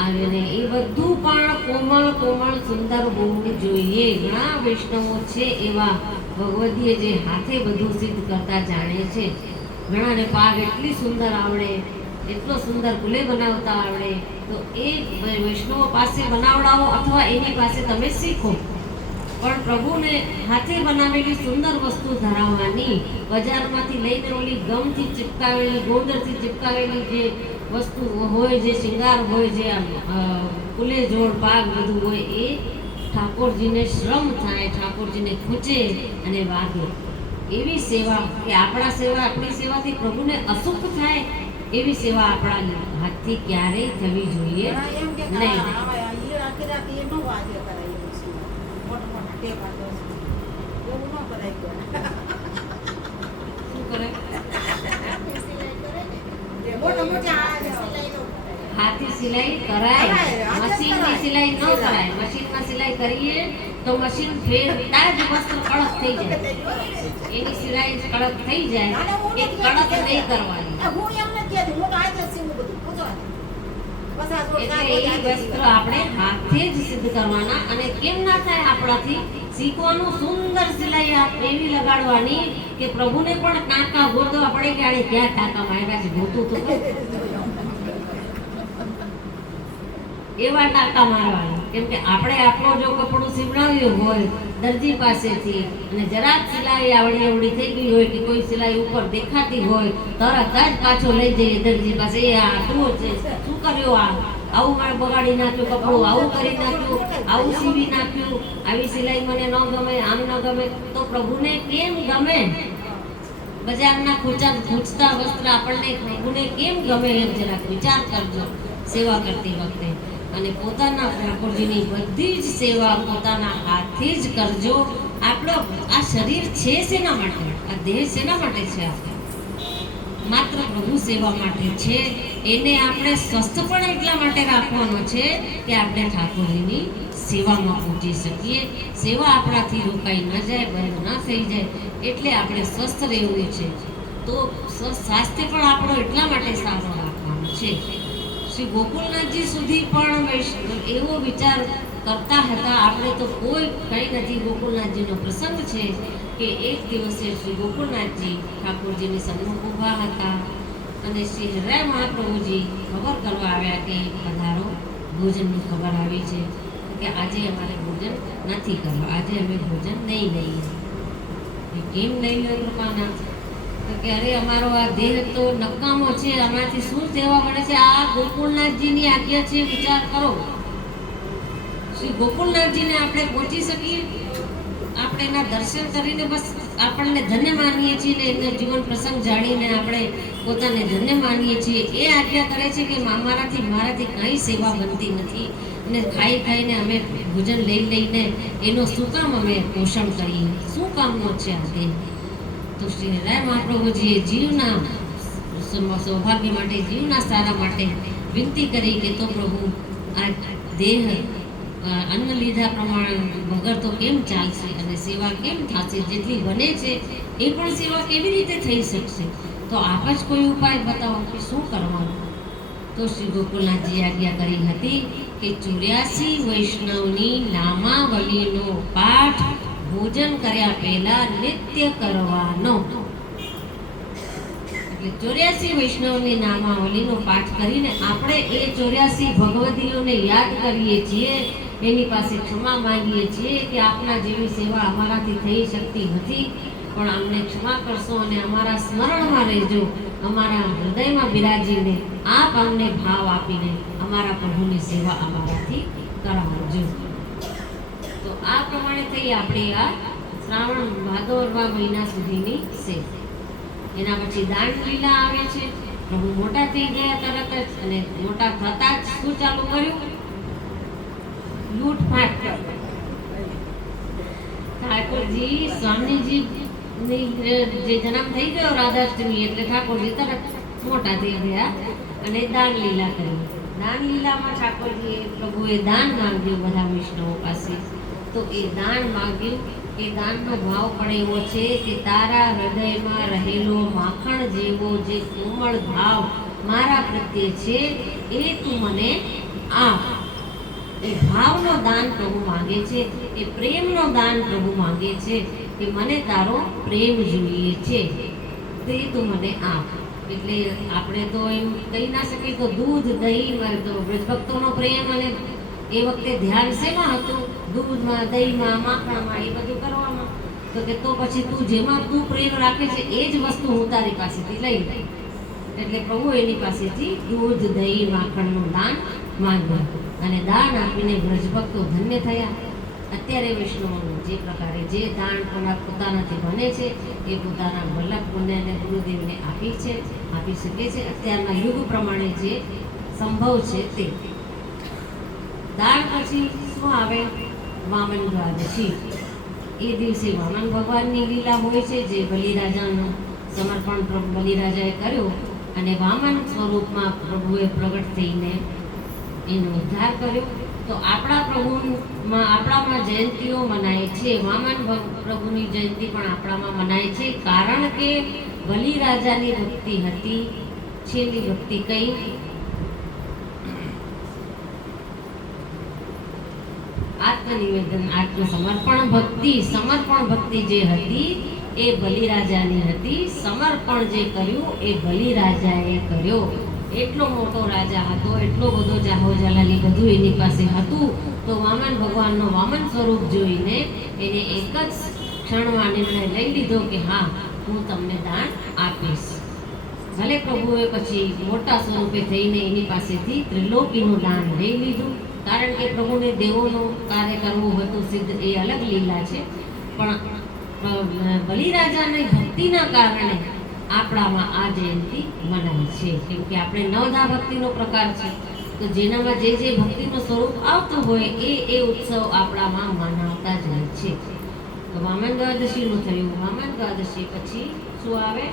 આવે ને એ બધું પણ કોમળ કોમળ સુંદર હોવું જોઈએ. ઘણા વૈષ્ણવો છે એવા ભગવદીએ જે હાથે બધું સિદ્ધ કરતા જાણે છે. ઘણાને પાગ એટલી સુંદર આવડે, એટલો સુંદર ગુલે બનાવતા આવડે, તો એ વૈષ્ણવો પાસે બનાવડાવો અથવા એની પાસે તમે શીખો. પણ પ્રભુને હાથે બનાવેલી સુંદર વસ્તુ ધરાવવાની, બજારમાંથી લઈને ઓલી ગમથી ચિપકાવેલી, ગોંદરથી ચિપકાવેલી જે વસ્તુ હોય, જે શૃંગાર હોય, જે કુલે જોડ પાગ બધું હોય, એ ઠાકોરજીને શ્રમ થાય, ઠાકોરજીને ખૂંચે અને વાગે. એવી સેવા કે આપણી સેવાથી પ્રભુને અસુખ થાય એવી સેવા આપણા હાથથી ક્યારેય થવી જોઈએ નહીં. હાથથી સિલાઈ કરાય, મશીનની સિલાઈ ન કરાય. મશીનમાં સિલાઈ કરીએ તો મશીન ફેરતા જ વસ્ત્ર કડક થઈ જાય, એની સિલાઈ કડક થઈ જાય, એ કડક નહીં કરવાની. એટલે એ વસ્ત્ર આપણે હાથે જ સિદ્ધ કરવાના. અને કેમ ના થાય આપણાથી શીખવાનું, સુંદર સિલાઈ એવી લગાડવાની કે પ્રભુને પણ ટાંકા ગોતવા પડે કે આને ક્યાં ટાંકા માર્યા છે, ગોતું તો એવા ટાંકા મારવાના. કેમ કે આપણે આપણો જો કપડું સીવડાવ્યું હોય દરજી પાસેથી, અને જરાક સિલાઈ આવડી થઈ ગઈ હોય કે કોઈ સિલાઈ ઉપર દેખાતી હોય, તરત જ પાછો લઈ જઈએ દરજી પાસે. એ આ શું છે, શું કર્યું, આવું મારે બગાડી નાખ્યું કપડું, આવું કરી નાખ્યું, આવું સીવી નાખ્યું, આવી સિલાઈ મને ન ગમે, આમ ન ગમે. તો પ્રભુને કેમ ગમે? બજારના ખૂંચતા વસ્ત્ર આપણને પ્રભુને કેમ ગમે એમ જરાક વિચાર કરજો સેવા કરતી વખતે. અને પોતાના ઠાકોરજીની બધી જ સેવા પોતાના હાથથી જ કરજો. આપણો આ શરીર છે શેના માટે? આ દેહ શેના માટે છે? આપણે માત્ર પ્રભુ સેવા માટે છે. એને આપણે સ્વસ્થ પણ એટલા માટે રાખવાનો છે કે આપણે ઠાકોરજીની સેવામાં પહોંચી શકીએ. સેવા આપણાથી રોકાઈ ન જાય, બંધ ન થઈ જાય, એટલે આપણે સ્વસ્થ રહેવું છે. તો સ્વાસ્થ્ય પણ આપણો એટલા માટે સારો રાખવાનો છે. શ્રી ગોકુલનાથજી સુધી પણ એવો વિચાર કરતા હતા. આપણે તો કોઈ કંઈ નથી. ગોકુલનાથજીનો પ્રસંગ છે કે એક દિવસે શ્રી ગોકુલનાથજી ઠાકોરજીની સન્મુખ ઊભા હતા, અને શ્રી હરિરાય મહાપ્રભુજી ખબર કરવા આવ્યા કે પધારો, ભોજનની ખબર આવી છે કે આજે અમારે ભોજન નથી કરવા, આજે અમે ભોજન નહીં લઈએ. કેમ નહીં લો કૃપાના? કે અરે અમારો આ દેહ તો નકામો છે, આમાંથી શું સેવા મળે છે? આ ગોકુલનાથજીની આજ્ઞા છે, વિચાર કરો. શ્રી ગોકુલનાથજીને આપણે પહોંચી શકીએ, આપણે એના દર્શન કરીને બસ આપણને ધન્ય માનીએ છીએ, ને એમનો જીવન પ્રસંગ જાણીને આપણે પોતાને ધન્ય માનીએ છીએ. એ આજ્ઞા કરે છે કે મારાથી કંઈ સેવા બનતી નથી, અને ખાઈને અમે ભોજન લઈને એનો શું કામ અમે પોષણ કરીએ? શું કામનો છે આ દેહ? તો શ્રી હરિરાય મહાપ્રભુજીએ જીવના સૌભાગ્ય માટે, જીવના સારા માટે વિનંતી કરી કે તો પ્રભુ આ દેહ અન્ન લીધા પ્રમાણે વગર તો કેમ ચાલશે, અને સેવા કેમ થશે? જેટલી બને છે એ પણ સેવા કેવી રીતે થઈ શકશે? તો આપ જ કોઈ ઉપાય બતાવો કે શું કરવાનું. તો શ્રી ગોકુલનાથજી આજ્ઞા કરી હતી કે 84 વૈષ્ણવની નામાવલીનો પાઠ ભોજન કર્યા પહેલા નિત્ય કરવાનો. એટલે 84 વૈષ્ણવની નામાવલીનો પાઠ કરીને આપણે એ 84 ભગવદીઓને યાદ કરીએ છીએ, એની પાસે ક્ષમા માંગીએ છીએ કે આપના જેવી સેવા અમારાથી થઈ શકતી નથી, પણ અમને ક્ષમા કરશો અને અમારા સ્મરણમાં રહેજો, અમારા હૃદયમાં બિરાજીને આપ અમને ભાવ આપીને અમારા પ્રભુની સેવા અમારાથી કરાવજો. તો આ પ્રમાણે થઈ આપણી આ શ્રાવણ ભાદરવા મહિના સુધીની સેવા. એના પછી દાન લીલા આવે છે. પ્રભુ મોટા થઈ ગયા તરત જ, અને મોટા થતા જ શું ચાલુ કર્યું? લૂંટફાટ કરી. ઠાકોરજી સ્વામીજી જે જન્મ થઈ ગયો રાધાષ્ટમી એટલે ઠાકોરજી તરત મોટા થઈ ગયા અને દાન લીલા કરી. દાન લીલામાં ઠાકોરજીએ પ્રભુએ દાન માંગ્યું બધા વૈષ્ણવો પાસે. તો એ દાન માંગ્યું, એ દાનનો ભાવ પણ એવો છે કે તારા હૃદયમાં રહેલો માખણ જેવો જે કોમળ ભાવ મારા પ્રત્યે છે એ તું મને આપ. એ ભાવનો દાન પ્રભુ માંગે છે, એ પ્રેમનો દાન પ્રભુ માંગે છે કે મને તારો પ્રેમ જોઈએ છે, તે તું મને આપ. એટલે આપણે તો એમ કહી ના શકીએ તો દૂધ દહીં મારે તો બ્રજભક્તોનો પ્રેમ, અને એ વખતે ધ્યાન શેમાં હતું? દૂધમાં, દહીંમાં, માખણમાં, એ બધું કરવામાં. તો કે તો પછી તું જેમાં તું પ્રેમ રાખે છે એ જ વસ્તુ હું તારી પાસેથી લઈ લઈ. એટલે પ્રભુ એની પાસેથી દૂધ દહીં માખણનું દાન માંગ્યું અને દાન આપીને બ્રજભક્તો ધન્ય થયા. અત્યારે વૈષ્ણવોનું જે પ્રકારે જે દાન પોતાનાથી બને છે એ પોતાના વલ્લભ પુણ્યને ગુરુદેવને આપી શકે છે. અત્યારના યુગ પ્રમાણે જે સંભવ છે તે. દાન પછી શું આવે? વામન દ્વાદશી. એ દિવસે વામન ભગવાનની લીલા હોય છે, જે બલિરાજાનું સમર્પણ બલિરાજાએ કર્યું અને વામન સ્વરૂપમાં પ્રભુએ પ્રગટ થઈને એનો ઉદ્ધાર કર્યો. તો આપણામાં જયંતીઓ મનાય છે. વામન પ્રભુની જયંતિ પણ આપણામાં મનાય છે, કારણ કે બલિરાજાની ભક્તિ હતી. છેલ્લી ભક્તિ કઈ? આત્મનિવેદન, આત્મસમર્પણ ભક્તિ. સમર્પણ ભક્તિ જે હતી એ બલિરાજાની હતી. સમર્પણ જે કર્યું એ બલિરાજાએ કર્યો. એટલો મોટો રાજા હતો, એટલો બધો જાહો જલાલી બધું એની પાસે હતું. તો વામન ભગવાનનો વામન સ્વરૂપ જોઈને એને એક જ ક્ષણમાં નિર્ણય લઈ લીધો કે હા, હું તમને દાન આપીશ. ભલે પ્રભુએ પછી મોટા સ્વરૂપે થઈને એની પાસેથી ત્રિલોકીનું દાન લઈ લીધું, કારણ કે પ્રભુને દેવોનું કાર્ય કરવું હતું સિદ્ધ, એ અલગ લીલા છે. પણ બલિરાજાની ભક્તિના કારણે આપણામાં આ જયંતિ મનાય છે, કેમ કે આપણે નવધા ભક્તિનો પ્રકાર છે. તો જેનામાં જે જે ભક્તિનું સ્વરૂપ આવતું હોય એ ઉત્સવ આપણામાં મનાવતા જ હોય છે. તો વામન દ્વાદશીનું થયું. વામન દ્વાદશી પછી શું આવે?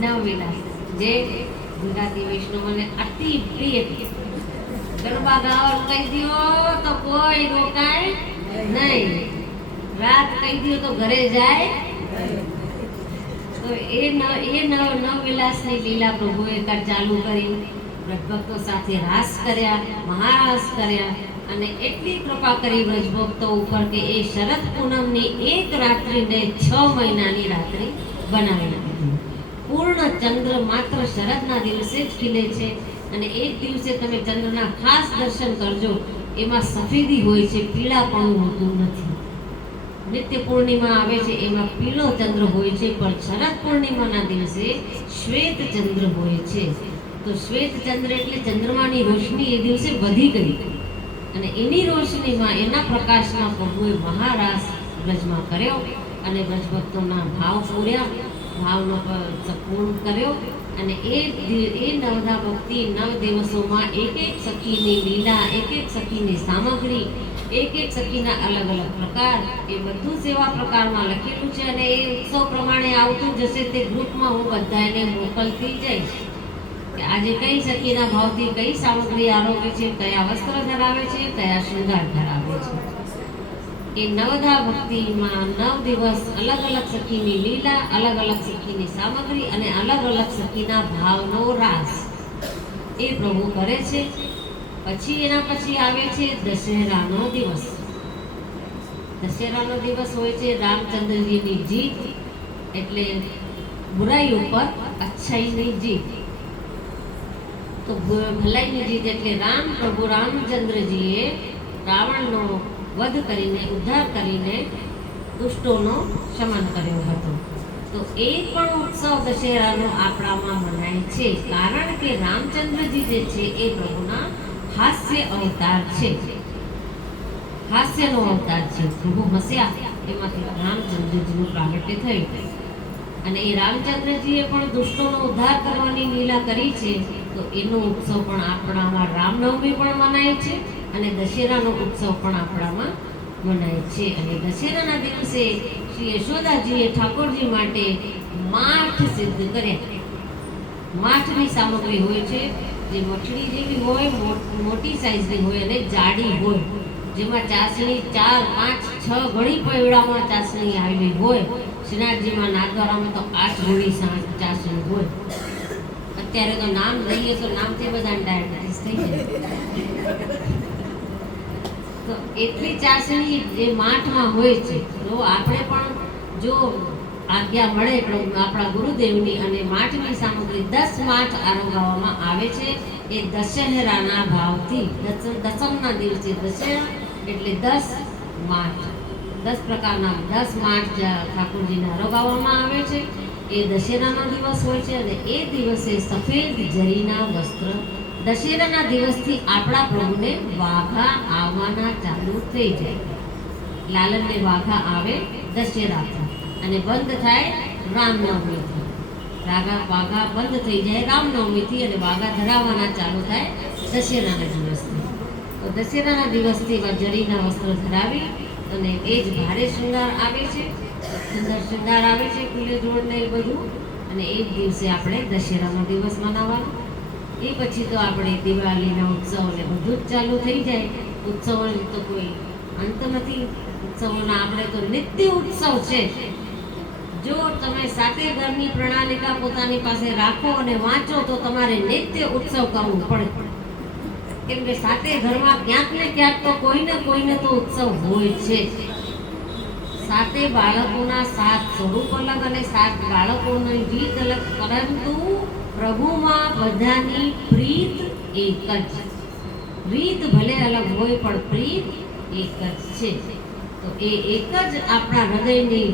નવવિલાસ, જે ગુજરાતી વૈષ્ણવોને અતિ પ્રિય. ગરબા ગાવાનું કહી દો તો કોઈ રોકાય નહીં, રાત કહી દો તો ઘરે જાય. તો એ નવવિલાસની લીલા પ્રભુએ ચાલુ કરી. વ્રજભક્તો સાથે રાસ કર્યા, મહારાસ કર્યા, અને એટલી કૃપા કરી વ્રજભક્તો ઉપર કે એ શરદ પૂનમની એક રાત્રિને 6 મહિનાની રાત્રિ બનાવી નાખી. પૂર્ણ ચંદ્ર માત્ર શરદના દિવસે જ ખીલે છે, અને એક દિવસે તમે ચંદ્રના ખાસ દર્શન કરજો. એમાં સફેદી હોય છે, પીળાપણું હોતું નથી. નિત્ય પૂર્ણિમા આવે છે એમાં પીળો ચંદ્ર હોય છે, પણ શરદ પૂર્ણિમાના દિવસે શ્વેત ચંદ્ર હોય છે. તો શ્વેત ચંદ્ર એટલે ચંદ્રમાની રોશની એ દિવસે વધી ગઈ, અને એની રોશનીમાં એના પ્રકાશમાં પ્રભુએ મહારાસ બ્રજમાં કર્યો અને બ્રજભક્તોના ભાવ પૂર્યા, ભાવનો પૂર્ણ કર્યો. અને એ નવધા ભક્તિ 9 દિવસોમાં એક સખીની લીલા, એક સખીની સામગ્રી, એક સખીના અલગ અલગ પ્રકાર, એ બધું સેવા પ્રકારમાં લખેલું છે. અને એ ઉત્સવ પ્રમાણે આવતું જશે. તે ગ્રુપમાં હું બધાને મોકલતી જઈશ કે આજે કઈ સખીના ભાવથી કઈ સામગ્રી આરોગે છે, કયા વસ્ત્ર ધરાવે છે, કયા શૃંગાર ધરાવે છે. એ નવધા ભક્તિમાં 9 દિવસ અલગ અલગ સખીની લીલા, અલગ અલગ સખીની સામગ્રી અને અલગ અલગ સખીના ભાવનો રાસ એ પ્રભુ કરે છે. પછી એના પછી આવે છે દશેરાનો દિવસ. દશેરાનો દિવસ હોય છે રામચંદ્રજીની જીત, એટલે બુરાઈ ઉપર અચ્છાઈની જીત. તો ભલાઈની જીત એટલે પ્રભુ રામચંદ્રજીએ રાવણનો વધ કરીને ઉદ્ધાર કરીને દુષ્ટોનો શમન કર્યો હતો. તો એ પણ ઉત્સવ દશેરાનો આપણામાં મનાય છે, કારણ કે રામચંદ્રજી જે છે એ પ્રભુના હાસ્ય અવતાર છે. હાસ્યનો અવતાર છે. પ્રભુ હસ્યા એમાંથી રામચંદ્રજીનું પ્રાગટ્ય થયું. અને એ રામચંદ્રજીએ પણ દુષ્ટોનો ઉદ્ધાર કરવાની લીલા કરી છે. તો એનો ઉત્સવ પણ આપણામાં રામનવમી પણ મનાય છે અને દશેરાનો ઉત્સવ પણ આપણામાં મનાય છે. અને દશેરાના દિવસે શ્રી યશોદાજીએ ઠાકોરજી માટે માઠ સિદ્ધ કર્યા. માઠની સામગ્રી હોય છે જે મઠડી જેવી હોય, મોટી સાઈઝની હોય અને જાડી હોય, જેમાં ચાસણી 4, 5, 6 ઘણી પૈડામાં ચાસણી આવી હોય. શ્રીનાથજીમાં નાથદ્વારામાં તો 8 ઘણી ચાસણી હોય. અત્યારે તો નામ લઈએ તો નામથી બધાને ડાયાબિટીસ થઈ જાય. તો એટલી ચાસણી જે માઠમાં હોય છે. તો આપણે પણ જો આજ્ઞા મળે આપણા ગુરુદેવની અને માઠની સામગ્રી 10 માઠ આરોગવામાં આવે છે. એ દશેરાના ભાવથી દસમના દિવસે દશેરા એટલે 10 માઠ, 10 પ્રકારના 10 માઠ ઠાકોરજીને આરોગવામાં આવે છે. એ દશેરાનો દિવસ હોય છે અને એ દિવસે સફેદ જરીના વસ્ત્ર, દશેરાના દિવસથી આપણા પ્રભુને વાઘા આવવાના ચાલુ થઈ જાય. લાલનને વાઘા આવે દશેરાથી અને બંધ થાય રામનવમીથી. વાઘા બંધ થઈ જાય રામનવમીથી અને વાઘા ધરાવવાના ચાલુ થાય દશેરાના દિવસથી. તો દશેરાના દિવસથી જરીના વસ્ત્ર ધરાવી અને એ જ ભારે શૃંગાર આવે છે, સુંદર શૃંગાર આવે છે, ખુલ્લે જોડ ને એ બધું. અને એ જ દિવસે આપણે દશેરાનો દિવસ મનાવવાનો. એ પછી તો આપણે દિવાળીના ઉત્સવ ને બધું જ ચાલુ થઈ જાય. ઉત્સવોનો તો કોઈ અંત નથી. ઉત્સવોના આપણે તો નિત્ય ઉત્સવ છે. જો તમે સાતે ઘરની પ્રણાલિકા પોતાની પાસે રાખો અને વાંચો તો તમારે નિત્ય ઉત્સવ કરવું પડે. કેમ કે સાતે ઘરમાં ક્યાંક ને ક્યાંક તો કોઈને તો ઉત્સવ હોય છે. સાતે બાળકોના 7 સ્વરૂપ અલગ અને 7 બાળકોની રીત અલગ, પરંતુ પ્રભુમાં બધાની પ્રીત એક જ. રીત ભલે અલગ હોય પણ પ્રીત એક જ છે. તો એ એક જ આપણા હૃદયની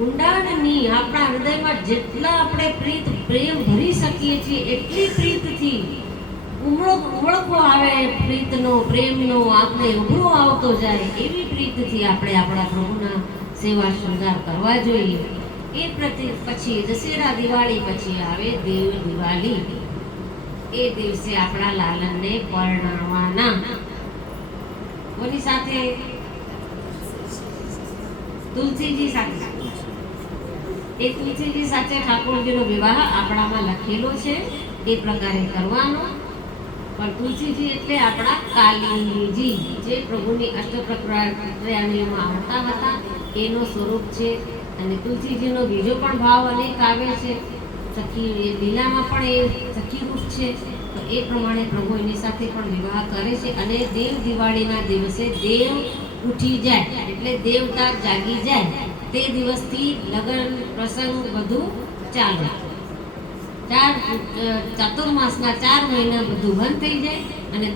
ઊંડાણની, આપણા હૃદયમાં જેટલા આપણે પ્રેમ ભરી શકીએ છીએ એટલી પ્રીતથી ઉમળકો આવે, પ્રીતનો, પ્રેમનો આપણે ઉભરો આવતો જાય, એવી પ્રીતથી આપણે આપણા પ્રભુના સેવા શૃંગાર કરવા જોઈએ. એ પછી દશેરા દિવાળી પછી આવે દેવ દિવાળી. એ દિવસે આપણા લાલનને પરણાવવાના. કોની સાથે? તુલસીજી સાથે. એ તુલસીજી સાથે ઠાકોરજીનો વિવાહ આપણામાં લખેલો છે. એ પ્રકારે કરવાનો. પણ તુલસીજી એટલે આપણા કાલિંદીજી, જે પ્રભુની અષ્ટપ્રક્રિયામાં આવતા હતા એનો સ્વરૂપ છે. અને તુલસીજીનો બીજો પણ ભાવ અનેક આવે છે. સખી લીલામાં પણ એ સખી રૂપ છે. તો એ પ્રમાણે પ્રભુ એની સાથે પણ વિવાહ કરે છે. અને દેવ દિવાળીના દિવસે દેવ ઉઠી જાય એટલે દેવતા જાગી જાય. તે દિવસથી લગ્ન પ્રસંગ બધું ચાલે. ચાતુર્માસના 4 મહિના બધું બંધ થઈ જાય અને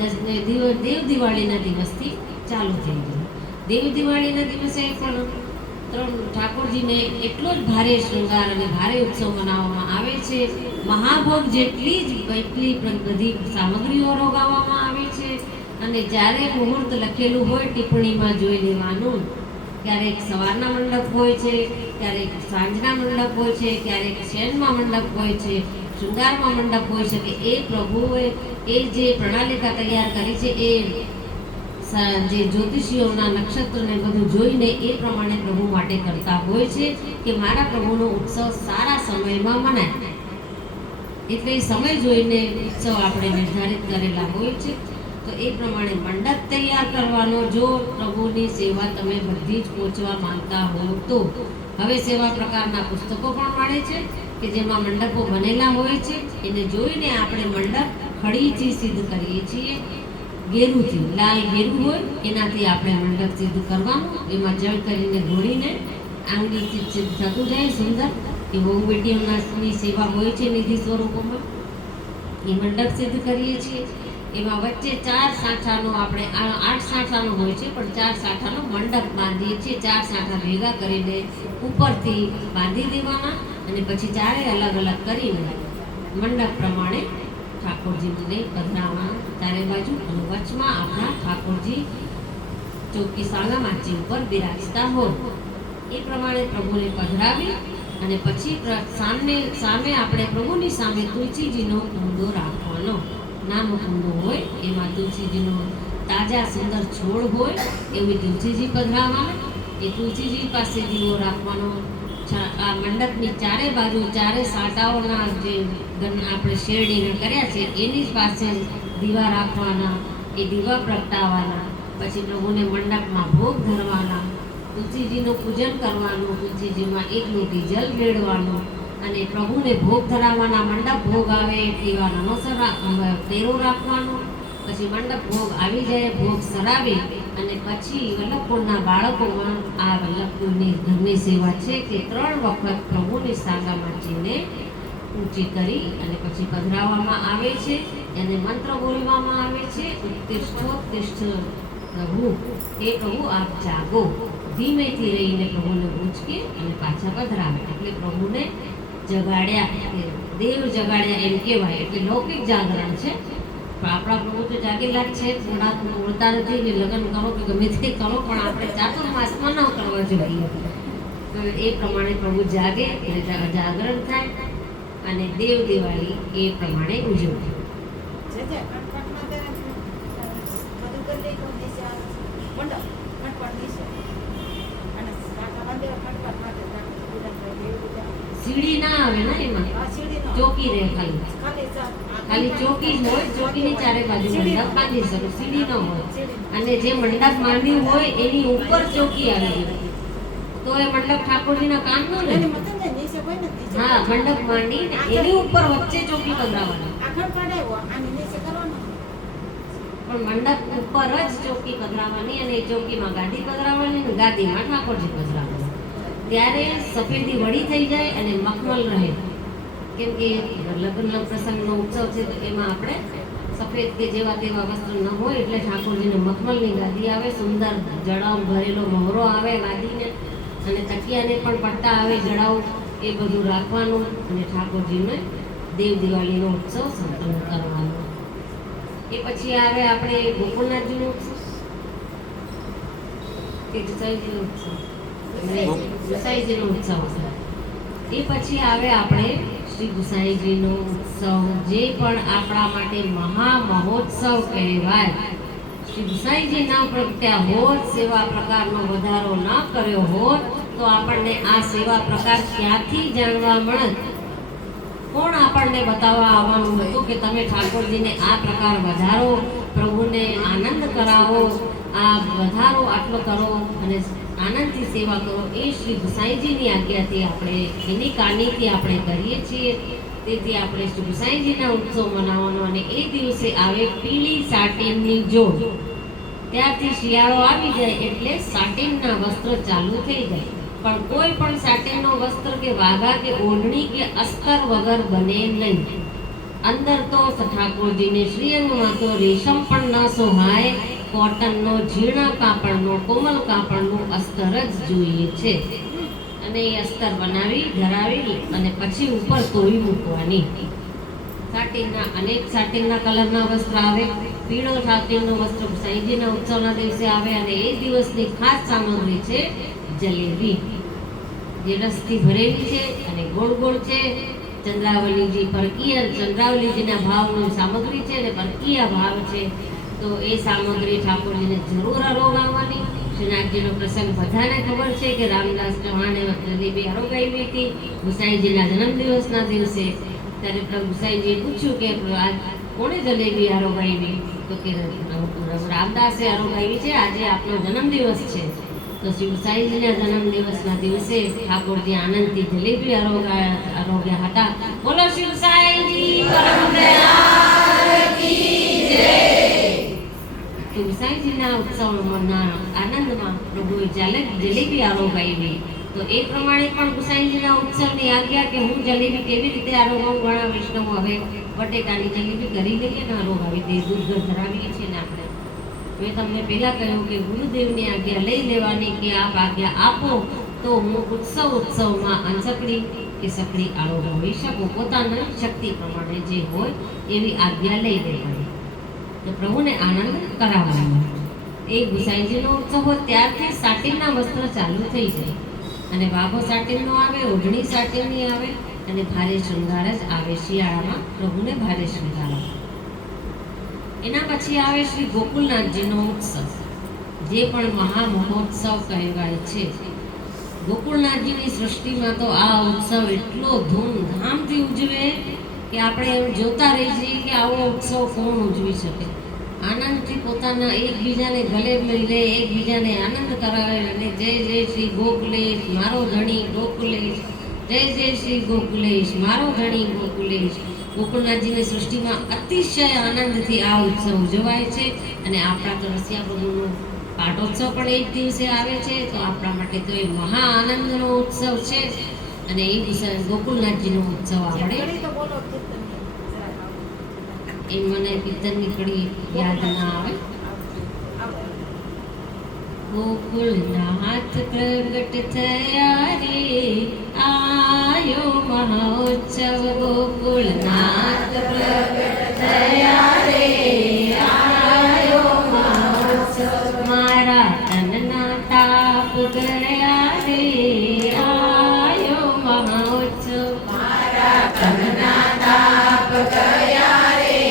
દેવ દિવાળીના દિવસથી ચાલુ થઈ જાય. દેવ દિવાળીના દિવસે પણ ઠાકોરજીને એટલો જ ભારે શૃંગાર અને ભારે ઉત્સવ મનાવવામાં આવે છે. મહાભોગ એટલી બધી સામગ્રીઓ રોગાવવામાં આવે છે. અને જ્યારે મુહૂર્ત લખેલું હોય ટિપ્પણીમાં જોઈ લેવાનું. ક્યારેક સવારના મંડપ હોય છે, ક્યારેક સાંજના મંડપ હોય છે, ક્યારેક શયનમાં મંડપ હોય છે, શૃંગારમાં મંડપ હોય છે. કે એ પ્રભુએ એ જે પ્રણાલિકા તૈયાર કરી છે એ જે જ્યોતિષીઓના નક્ષત્રને બધું જોઈને એ પ્રમાણે પ્રભુ માટે કરતા હોય છે કે મારા પ્રભુનો ઉત્સવ સારા સમયમાં મનાય. એટલે એ સમય જોઈને ઉત્સવ આપણે નિર્ધારિત કરેલા હોય છે. તો એ પ્રમાણે મંડપ તૈયાર કરવાનો. જો પ્રભુની સેવા તમે બધી જ પહોંચવા માંગતા હો તો હવે સેવા પ્રકારના પુસ્તકો પણ મળે છે કે જેમાં મંડપો બનેલા હોય છે. એને જોઈને આપણે મંડપ ખડીથી સિદ્ધ કરીએ છીએ. ગેરુથી, લાલ ગેરું હોય એનાથી આપણે મંડપ સિદ્ધ કરવાનું. એમાં જળ કરીને ઘોડીને આંગળીથી સિદ્ધ થતું જાય સુંદર. એ વહુ બેટીઓની સેવા હોય છે નિધિ સ્વરૂપોમાં. એ મંડપ સિદ્ધ કરીએ છીએ. એમાં વચ્ચે 4 સાંઠાનો આપણે 8 સાંઠાનો હોય છે, પણ 4 સાંઠાનો મંડપ બાંધીએ છીએ. 4 સાંઠા ભેગા કરીને ઉપરથી બાંધી દેવાના અને પછી ચારે અલગ અલગ કરીને મંડપ પ્રમાણે ઠાકોરજીને પધરાવવાના ચારે બાજુ. અને વચમાં આપણા ઠાકોરજી ચોકી સાગામાચી ઉપર બિરાજતા હોય એ પ્રમાણે પ્રભુને પધરાવી અને પછી સામે આપણે પ્રભુની સામે તુલસીજીનો કુંડો રાખવાનો. નાનો કુંડો હોય એમાં તુલસીજીનો તાજા સુંદર છોડ હોય એવી તુલસીજી પધરાવવાના. એ તુલસીજી પાસે દીવો રાખવાનો. આ મંડપની ચારે બાજુ ચારે સાંટાઓના જે આપણે શેરડીને કર્યા છે એની જ પાસે દીવા રાખવાના. એ દીવા પ્રગટાવવાના. પછી પ્રભુને મંડપમાં ભોગ ધરવાના. તુલસીજીનું પૂજન કરવાનું. તુલસીજીમાં એક લોટી જલ રેડવાનું અને પ્રભુને ભોગ ધરાવવાના. મંડપ ભોગ આવે પીવાનો તેરો રાખવાનો. પછી મંડપ ભોગ આવી જાય, ભોગ સરાવી અને પછી વલ્લભકુળના બાળકોમાં આ વલ્લભકુળની ઘરની સેવા છે કે 3 વખત પ્રભુની સાગામાચીને ઊંચી કરી અને પછી પધરાવવામાં આવે છે. એને મંત્ર બોલવામાં આવે છે, ઉત્તિષ્ઠોત્તિષ્ઠ પ્રભુ, એ પ્રભુ આપ જાગો. ધીમેથી રહીને પ્રભુને ઉંચકે અને પાછા પધરાવે. એટલે પ્રભુને જગાડ્યા, દેવ જગાડ્યા એમ કહેવાય. એટલે લૌકિક જાગરણ છે. પણ આપણા પ્રભુ તો જાગેલા જ છે. થોડા બોલતા નથી કે લગ્ન કરો કે ગમે તે કરો, પણ આપણે ચાતુર્માસમાં ન કરવા જોઈએ. તો એ પ્રમાણે પ્રભુ જાગે એટલે જાગરણ થાય અને દેવ દિવાળી એ પ્રમાણે ઉજવવી. સીડી ના આવે ને એમાં, ચોકી રહે ખાલી ચોકી જ હોય. ચોકીની ચારે બાજુ મંડપ બાંધી શકો, સીડી ન હોય. અને જે મંડપ માંડ્યું હોય એની ઉપર ચોકી આવી ગઈ તો એ મંડપ ઠાકોરજીના કામનો ને. હા, મંડપ માંડી એની ઉપર વચ્ચે ચોકી પધરાવવાની. પણ મંડપ ઉપર જ ચોકી પધરાવવાની અને એ ચોકીમાં ગાદી પધરાવવાની અને ગાદીમાં ઠાકોરજી પધરાવવાની. ત્યારે સફેદી વળી થઈ જાય અને મખમલ રહે. કેમ કે લગ્ન પ્રસંગનો ઉત્સવ છે તો એમાં આપણે સફેદ કે જેવા તેવા વસ્ત્ર ન હોય એટલે ઠાકોરજીને મખમલની ગાદી આવે. સુંદર જડાવ ભરેલો મહોરો આવે ગાદીને અને તકિયાને પણ પડતા આવે જડાવ. એ બધું રાખવાનું અને ઠાકોરજીને દેવ દિવાળીનો ઉત્સવ સંપન્ન કરવાનો. એ પછી આવે આપણે ગોકુળનાથજીનો ઉત્સવ કે ગુસાઈજીનો ઉત્સવ. ગુસાઈજીનો ઉત્સવ. એ પછી આવે આપણે શ્રી ગુસાઈજીનો ઉત્સવ, જે પણ આપણા માટે મહા મહોત્સવ કહેવાય. શ્રી ગુસાઈજી ના પ્રગટ્યા હોત, સેવા પ્રકારનો વધારો ન કર્યો હોત તો આપણને આ સેવા પ્રકાર ક્યાંથી જાણવા મળત? કોણ આપણને બતાવવા આવવાનું હતું કે તમે ઠાકોરજીને આ પ્રકાર વધારો, પ્રભુને આનંદ કરાવો, આ વધારો આટલો કરો અને આનંદથી સેવા કરો? એ શ્રી ગુસાઈજીની આજ્ઞાથી આપણે, એની કારણીથી આપણે કરીએ છીએ. તેથી આપણે શ્રી ગુસાઈજીના ઉત્સવ મનાવવાનો. અને એ દિવસે આવે પીળી સાટીનની જોડ. ત્યારથી શિયાળો આવી જાય એટલે સાટીનના વસ્ત્ર ચાલુ થઈ જાય. પણ કોઈ પણ સાટીનનો વસ્ત્ર કે વાઘા કે ઓઢણી કે અસ્તર વગર બને નહીં. અંદર તો ઠાકોરજીને શ્રીઅંગમાં તો રેશમ પણ ન સોહાય. કોટનનો, ઝીણા કાપડનો, કોમલ કાપડનું અસ્તર જ જોઈએ છે. અને એ અસ્તર બનાવી ધરાવી અને પછી ઉપર તોડી મૂકવાની. સાટીનના અનેક સાટીનના કલરના વસ્ત્ર આવે. પીળો સાટીનનો વસ્ત્ર ગુસાઈજીના ઉત્સવના દિવસે આવે અને એ દિવસની ખાસ સામગ્રી છે જલેબી, જે રસથી ભરેલી છે અને ગોળ ગોળ છે. ચંદ્રાવલીજી પરકીય, ચંદ્રાવલીજીના ભાવની સામગ્રી છે અને પરકીય ભાવ છે. તો એ સામગ્રી ઠાકોરજીને જરૂર આરોગાવવાની. શ્રીનાથજીનો પ્રસંગ બધાને ખબર છે કે રામદાસ ચૌહાણે જલેબી આરોગાવી હતી ગુસાઈજીના જન્મદિવસના દિવસે. ત્યારે પ્રભુ ગુસાઈજીએ પૂછ્યું કે આ કોણે જલેબી આરોગાવી? તો કે રામદાસે આરોગાવી છે, આજે આપનો જન્મદિવસ છે. તો શ્રી ગુસાઈજીના જન્મદિવસના દિવસે ઠાકોરજી આનંદથી જલેબી આરોગ્યા હતા. બોલો શ્રી ગુસાઈજી પરમ દયાળ કી જય. તો ગુસાઈજીના ઉત્સવના આનંદમાં પ્રભુએ જલેબી આરોગાવી. તો એ પ્રમાણે પણ ગુસાઈજીના ઉત્સવની આજ્ઞા કે હું જલેબી કેવી રીતે આરોગાવું. ઘણા વૈષ્ણવો હવે બટેકાની જલેબી કરી લઈએ ને રોગ આવી દે, દૂધ ધરાવીએ છીએ ને આપણે. મેં તમને પહેલા કહ્યું કે ગુરુદેવની આજ્ઞા લઈ લેવાની કે આપ આજ્ઞા આપો તો હું ઉત્સવમાં અંસકડી કે સકડી આળો હોઈ શકું. પોતાની શક્તિ પ્રમાણે જે હોય એવી આજ્ઞા લઈ લેવાની, તો પ્રભુને આનંદ કરાવવાનો. એ ગુસાઈજીનો ઉત્સવ હોય ત્યારથી સાટીના વસ્ત્ર ચાલુ થઈ જાય, અને વાઘો સાટીનો આવે, ઓઢણી સાટીની આવે, અને ભારે શૃંગાર જ આવે. શિયાળામાં પ્રભુને ભારે શૃંગાર આવે. એના પછી આવે શ્રી ગોકુલનાથજીનો ઉત્સવ, જે પણ મહા મહોત્સવ કહેવાય છે. ગોકુલનાથજીની સૃષ્ટિમાં તો આ ઉત્સવ એટલો ધૂમધામથી ઉજવે કે આપણે એમ જોતા રહી જઈએ કે આવો ઉત્સવ કોણ ઉજવી શકે. આનંદથી પોતાના એકબીજાને ગલે લઈ લે, એકબીજાને આનંદ કરાવે, અને જય જય શ્રી ગોકુલેશ મારો ધણી ગોકુલેશ, જય જય શ્રી ગોકુલેશ મારો ધણી ગોકુલેશ. ગોકુલનાથજીની સૃષ્ટિમાં અતિશય આનંદથી આ ઉત્સવ ઉજવાય છે. અને આપણા તો રસિયા પ્રભુનો પાટોત્સવ પણ એક દિવસે આવે છે, તો આપણા માટે તો એ મહા આનંદનો ઉત્સવ છે. અને એ ગોકુલનાથજીનો ઉત્સવ આપણે એ મને કીર્તનની કડી યાદ ના આવે. ગોકુલનાથ પ્રગટ થયા રે, આયો મહોત્સવ. ગોકુલનાથ પ્રગટ થયા રે, આયો મહોત્સવ. મારા તનના તાપ ગયા રે, આયો મહોત્સવ. મારા તનના તાપ ગયા રે,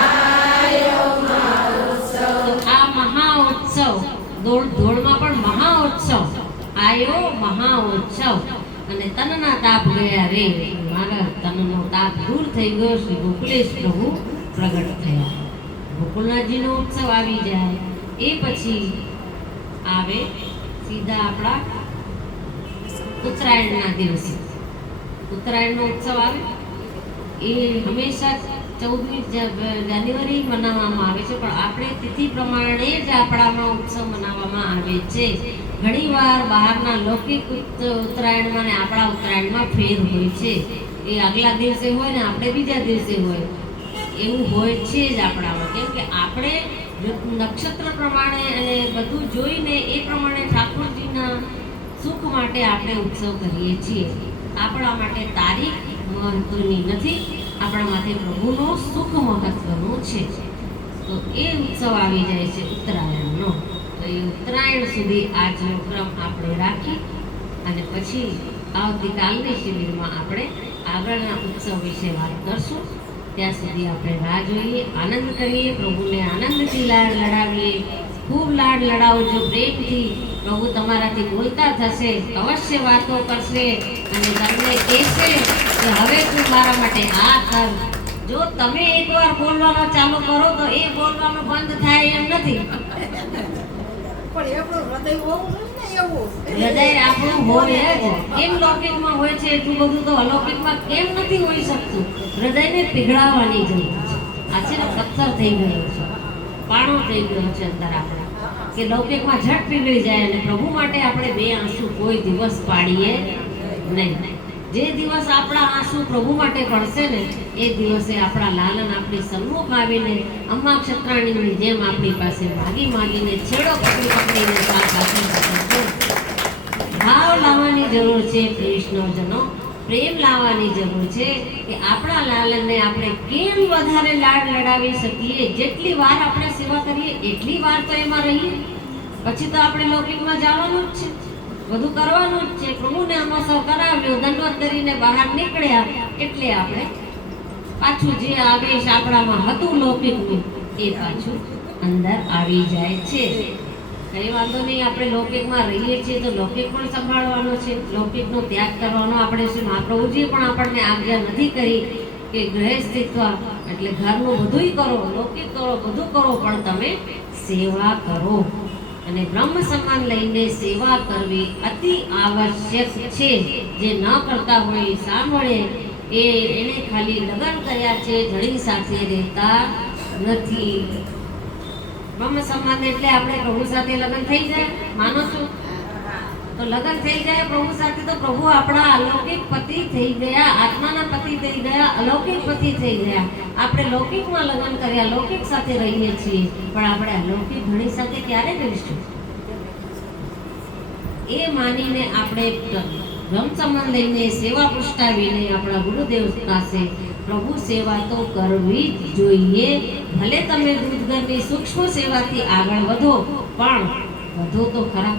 આયો મહોત્સવ. આ મહાઉત્સવ ધોળમાં પણ મહાઉત્સવ આયો, મહાઉત્સવ. અને તનના તાપ ગયા રે, મારા તનનો તાપ દૂર થઈ ગયો. શ્રી ગોકુલેશ પ્રભુ પ્રગટ થયા. ગોકુલનાથજીનો ઉત્સવ આવી જાય, એ પછી આવે સીધા આપણા ઉત્તરાયણના દિવસે. ઉત્તરાયણનો ઉત્સવ આવે એ હંમેશા 14મી જાન્યુઆરી મનાવવામાં આવે છે, પણ આપણે તિથિ પ્રમાણે જ આપણામાં ઉત્સવ મનાવવામાં આવે છે. ઘણીવાર બહારના લૌકિક ઉત્તરાયણમાં ને આપણા ઉત્તરાયણમાં ફેર હોય છે. એ આગલા દિવસે હોય ને આપણે બીજા દિવસે હોય, એવું હોય છે જ આપણામાં. કેમ કે આપણે નક્ષત્ર પ્રમાણે અને બધું જોઈને એ પ્રમાણે ઠાકોરજીના સુખ માટે આપણે ઉત્સવ કરીએ છીએ. આપણા માટે તારીખ મહત્વની નથી, આપણા માટે પ્રભુનો સુખ મહત્વનું છે. તો એ ઉત્સવ આવી જાય છે ઉત્તરાયણનો. તો એ ઉત્તરાયણ સુધી આજનો ક્રમ આપણે રાખી અને પછી આવતીકાલની શિબિરમાં આપણે આગળના ઉત્સવ વિશે વાત કરશું. ત્યાં સુધી આપણે રાહ જોઈએ, આનંદ કરીએ, પ્રભુને આનંદથી લાડ લડાવીએ. ખૂબ લાડ લડાવજો પ્રેમથી. પ્રભુ તમારાથી બોલતા થશે, અવશ્ય વાતો કરશે અને તમને કહેશે કે હવે તું મારા માટે આ કર. જો તમે એકવાર બોલવાનો ચાલુ કરો તો એ બોલવાનું બંધ થાય એમ નથી. હૃદય આપણું હોય જ. કેમ લૌકિકમાં હોય છે એટલું બધું તો અલૌકિકમાં કેમ નથી હોઈ શકતું? હૃદયને પીગળાવવાની જરૂર છે. આ છે ને પથ્થર થઈ ગયો છે, પાણો થઈ ગયો છે અંદર આપણા, કે લૌકિકમાં ઝટ પીગળી જાય. અને પ્રભુ માટે આપણે બે આંસુ કોઈ દિવસ પાડીએ નહીં. જે દિવસ આપણા આંસુ પ્રભુ માટે પડશે ને એ દિવસે આપણા લાલન આપણી સન્મુખ આવીને અમ્મા ક્ષત્રાણીની જેમ આપણી પાસે માગીને છેડો પકડીને સાથ આપી. ભાવ લાવવાની જરૂર છે વૈષ્ણવજનો, પ્રેમ લાવવાની જરૂર છે કે આપણા લાલનને આપણે કેમ વધારે લાડ લડાવી શકીએ. જેટલી વાર આપણે સેવા કરીએ એટલી વાર તો એમાં રહીએ. પછી તો આપણે લૌકિકમાં જવાનું જ છે, બધું કરવાનું જ છે. પ્રભુને અમોસર કરાવ્યો, દંડવત કરીને બહાર નીકળ્યા એટલે આપણે પાછું જે આવેશ આપણામાં હતું લૌકિકનું એ પાછું અંદર આવી જાય છે. કઈ વાંધો નહીં, આપણે લૌકિકમાં રહીએ છીએ તો લૌકિક પણ સંભાળવાનો છે, લૌકિકનો ત્યાગ કરવાનો આપણે છે. મહાપ્રભુજીએ પણ આપણને આજ્ઞા નથી કરી કે ગૃહસ્થિત્વ એટલે ઘરનું બધુંય કરો, લૌકિક કરો, બધું કરો, પણ તમે સેવા કરો. અને બ્રહ્મ સન્માન લઈને સેવા કરવી અતિ આવશ્યક છે. જે ન કરતા હોય સાંભળે એને ખાલી લગ્ન કર્યા છે, ધણી સાથે રહેતા નથી. બ્રહ્મ સન્માન એટલે આપણે પ્રભુ સાથે લગ્ન થઈ જાય, માનો છો? તો લગ્ન થઈ જાય પ્રભુ સાથે તો પ્રભુ આપણા અલૌકિક પતિ થઈ ગયા, આત્માના પતિ થઈ ગયા, અલૌકિક પતિ થઈ ગયા. આપણે લૌકિકમાં લગ્ન કર્યા, લૌકિક સાથે રહીએ છીએ, પણ આપણે અલૌકિક ધણી સાથે ક્યારે રહીશું? એ માનીને આપણે રમસમન લઈને સેવા પુષ્ટાવીને આપણા ગુરુદેવ પાસે પ્રભુ સેવા તો કરવી જ જોઈએ. ભલે તમે દૂધગરની સૂક્ષ્મ સેવાથી આગળ વધો, પણ વધો તો ખરા.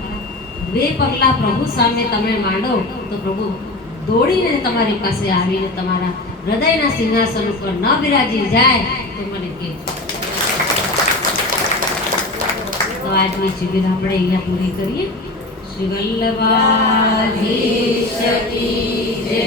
2 પગલા પ્રભુ સામે તમે માંડો તો પ્રભુ દોડીને તમારી પાસે આવીને તમારા હૃદયના સિંહાસન ઉપર ન બિરાજી જાય તો મને કહેજો. તો આજની શિબિર આપણે અહીંયા પૂરી કરીએ. શ્રી વલ્લભાધીશ કી જય.